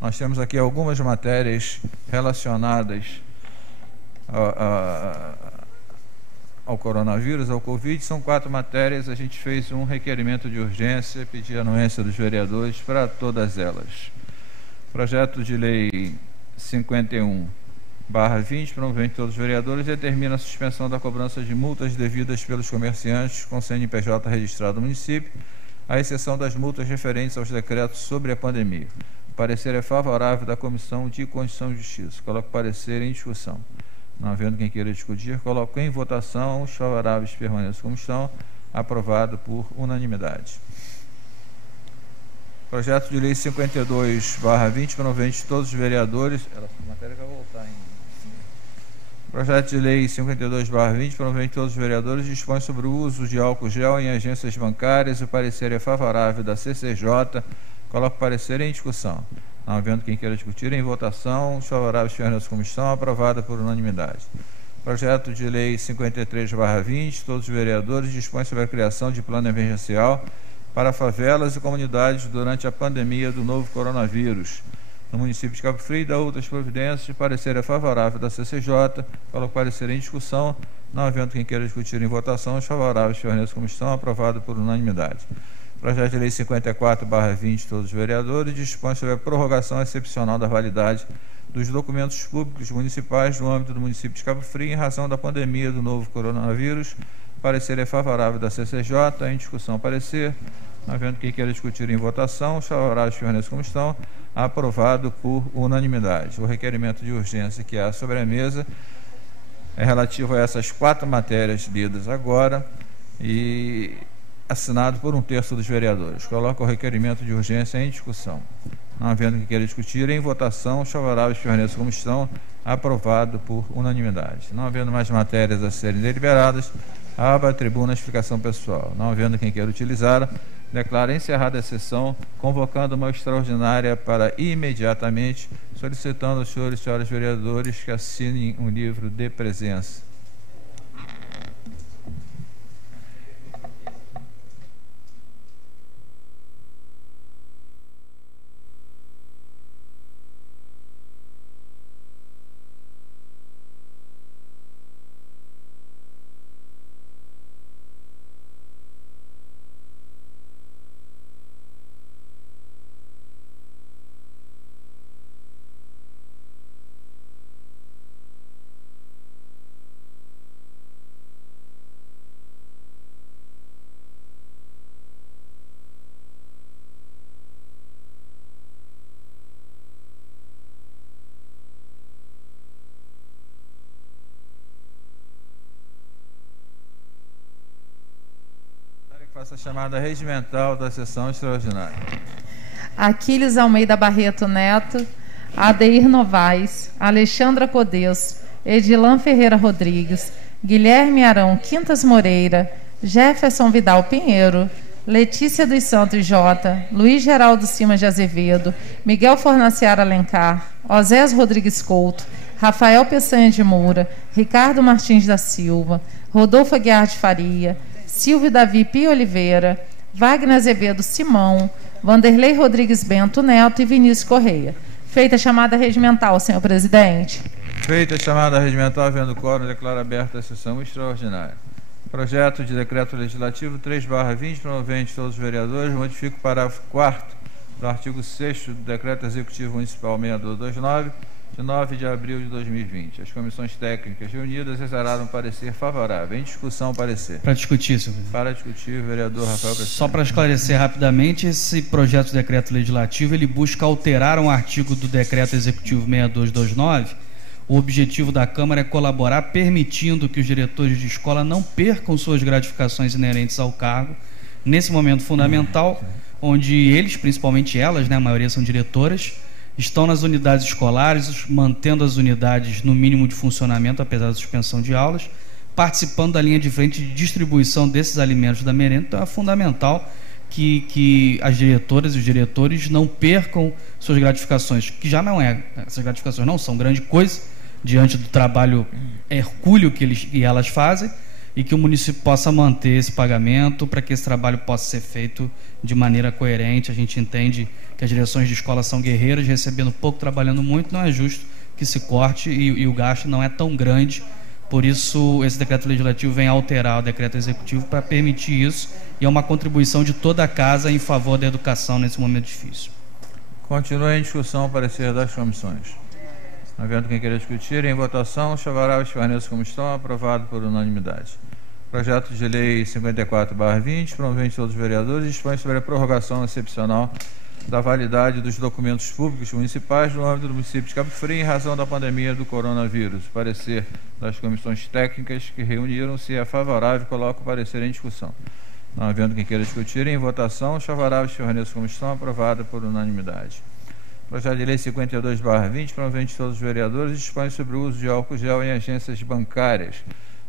Nós temos aqui algumas matérias relacionadas ao coronavírus, ao Covid. São 4 matérias. A gente fez um requerimento de urgência, pedir a anuência dos vereadores para todas elas. Projeto de lei 51/20, promovente de todos os vereadores, determina a suspensão da cobrança de multas devidas pelos comerciantes com CNPJ registrado no município, à exceção das multas referentes aos decretos sobre a pandemia. O parecer é favorável da Comissão de Constituição e Justiça. Coloco o parecer em discussão. Não havendo quem queira discutir, coloco em votação. Os favoráveis permaneçam como estão, aprovado por unanimidade. Projeto de lei 52/20, promovente de todos os vereadores. Essa matéria vai voltar em. Projeto de lei 52/20, promovente de todos os vereadores, dispõe sobre o uso de álcool gel em agências bancárias. O parecer é favorável da CCJ. Coloco o parecer em discussão. Não havendo quem queira discutir, em votação, os favoráveis permaneçam como estão, aprovada por unanimidade. Projeto de lei 53/20, todos os vereadores dispõem sobre a criação de plano emergencial para favelas e comunidades durante a pandemia do novo coronavírus. No município de Cabo Frio, e da outras providências, o parecer é favorável da CCJ. Coloco o parecer em discussão. Não havendo quem queira discutir, em votação, os favoráveis permaneçam como estão, aprovado por unanimidade. Projeto de lei 54/20, todos os vereadores, dispõe sobre a prorrogação excepcional da validade dos documentos públicos municipais no âmbito do município de Cabo Frio em razão da pandemia do novo coronavírus. O parecer é favorável da CCJ. Em discussão, parecer. Não havendo quem queira discutir, em votação, os favoráveis permaneçam como estão, aprovado por unanimidade. O requerimento de urgência que há sobre a mesa é relativo a essas 4 matérias lidas agora e assinado por 1/3 dos vereadores. Coloco o requerimento de urgência em discussão. Não havendo quem queira discutir, em votação, os favoráveis permaneçam como estão, aprovado por unanimidade. Não havendo mais matérias a serem deliberadas, abro a tribuna a explicação pessoal. Não havendo quem queira utilizar, declaro encerrada a sessão, convocando uma extraordinária para imediatamente, solicitando aos senhores e senhoras vereadores que assinem um livro de presença. Faça a chamada regimental da sessão extraordinária. Aquiles Almeida Barreto Neto, Adeir Novaes, Alexandra Codês, Edilan Ferreira Rodrigues, Guilherme Arão Quintas Moreira, Jefferson Vidal Pinheiro, Letícia dos Santos Jota, Luiz Geraldo Simas de Azevedo, Miguel Fornaciara Alencar, Osés Rodrigues Couto, Rafael Peçanha de Moura, Ricardo Martins da Silva, Rodolfo Aguiar de Faria, Silvio Davi Pio Oliveira, Wagner Azevedo Simão, Vanderlei Rodrigues Bento Neto e Vinícius Correia. Feita a chamada regimental, senhor presidente. Feita a chamada regimental, havendo quórum, declaro aberta a sessão extraordinária. Projeto de decreto legislativo 3/20, promovente todos os vereadores, modifica o parágrafo 4º do artigo 6º do decreto executivo municipal 6229, de 9 de abril de 2020. As comissões técnicas reunidas exararam parecer favorável. Em discussão, parecer. Para discutir, senhor presidente. Para discutir, vereador Rafael Pestana. Só para esclarecer rapidamente, esse projeto de decreto legislativo, ele busca alterar um artigo do decreto executivo 6229. O objetivo da Câmara é colaborar permitindo que os diretores de escola não percam suas gratificações inerentes ao cargo, nesse momento fundamental, onde eles, principalmente elas, né, a maioria são diretoras, estão nas unidades escolares, mantendo as unidades no mínimo de funcionamento, apesar da suspensão de aulas, participando da linha de frente de distribuição desses alimentos da merenda. Então é fundamental que as diretoras e os diretores não percam suas gratificações, que já não é, essas gratificações não são grande coisa, diante do trabalho hercúleo que eles e elas fazem, e que o município possa manter esse pagamento para que esse trabalho possa ser feito de maneira coerente. A gente entende que as direções de escola são guerreiras, recebendo pouco, trabalhando muito, não é justo que se corte e o gasto não é tão grande. Por isso, esse decreto legislativo vem alterar o decreto executivo para permitir isso, e é uma contribuição de toda a casa em favor da educação nesse momento difícil. Continua em discussão o parecer das comissões. Havendo quem queira discutir, em votação, os favoráveis permaneçam como estão, aprovado por unanimidade. Projeto de lei 54/20, promovente todos os vereadores, dispõe sobre a prorrogação excepcional da validade dos documentos públicos municipais no âmbito do município de Cabo Frio em razão da pandemia do coronavírus. Parecer das comissões técnicas que reuniram-se é favorável, coloco o parecer em discussão. Não havendo quem queira discutir, em votação, os favoráveis permaneçam como estão, aprovado por unanimidade. Projeto de lei 52/20, promovente todos os vereadores, dispõe sobre o uso de álcool gel em agências bancárias.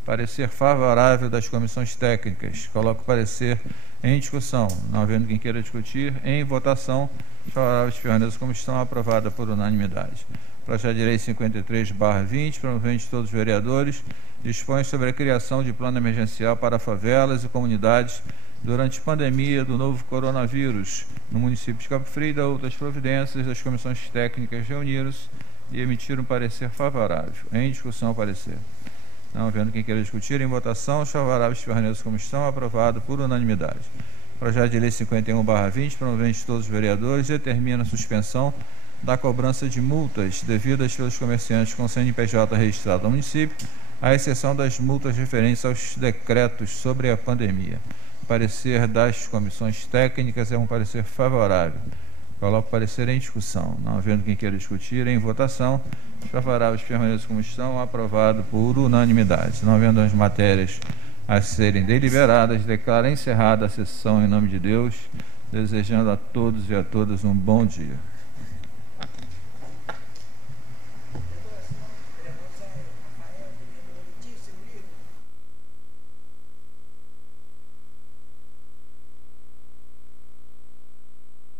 Parecer favorável das comissões técnicas. Coloco o parecer em discussão. Não havendo quem queira discutir, em votação, os favoráveis permaneçam como estão, aprovada por unanimidade. Projeto de lei 53/20, promovente todos os vereadores, dispõe sobre a criação de plano emergencial para favelas e comunidades durante a pandemia do novo coronavírus no município de Cabo Frio e da outras providências. As comissões técnicas reuniram-se e emitiram parecer favorável. Em discussão, parecer. Não havendo quem queira discutir, em votação, os favoráveis permaneçam como estão, aprovado por unanimidade. Projeto de lei 51/20, promovente todos os vereadores, determina a suspensão da cobrança de multas devidas pelos comerciantes com CNPJ registrado no município, à exceção das multas referentes aos decretos sobre a pandemia. Parecer das comissões técnicas é um parecer favorável. Coloco o parecer em discussão. Não havendo quem queira discutir, em votação, os favoráveis permaneçam como estão, aprovado por unanimidade. Não havendo as matérias a serem deliberadas, declaro encerrada a sessão em nome de Deus, desejando a todos e a todas um bom dia.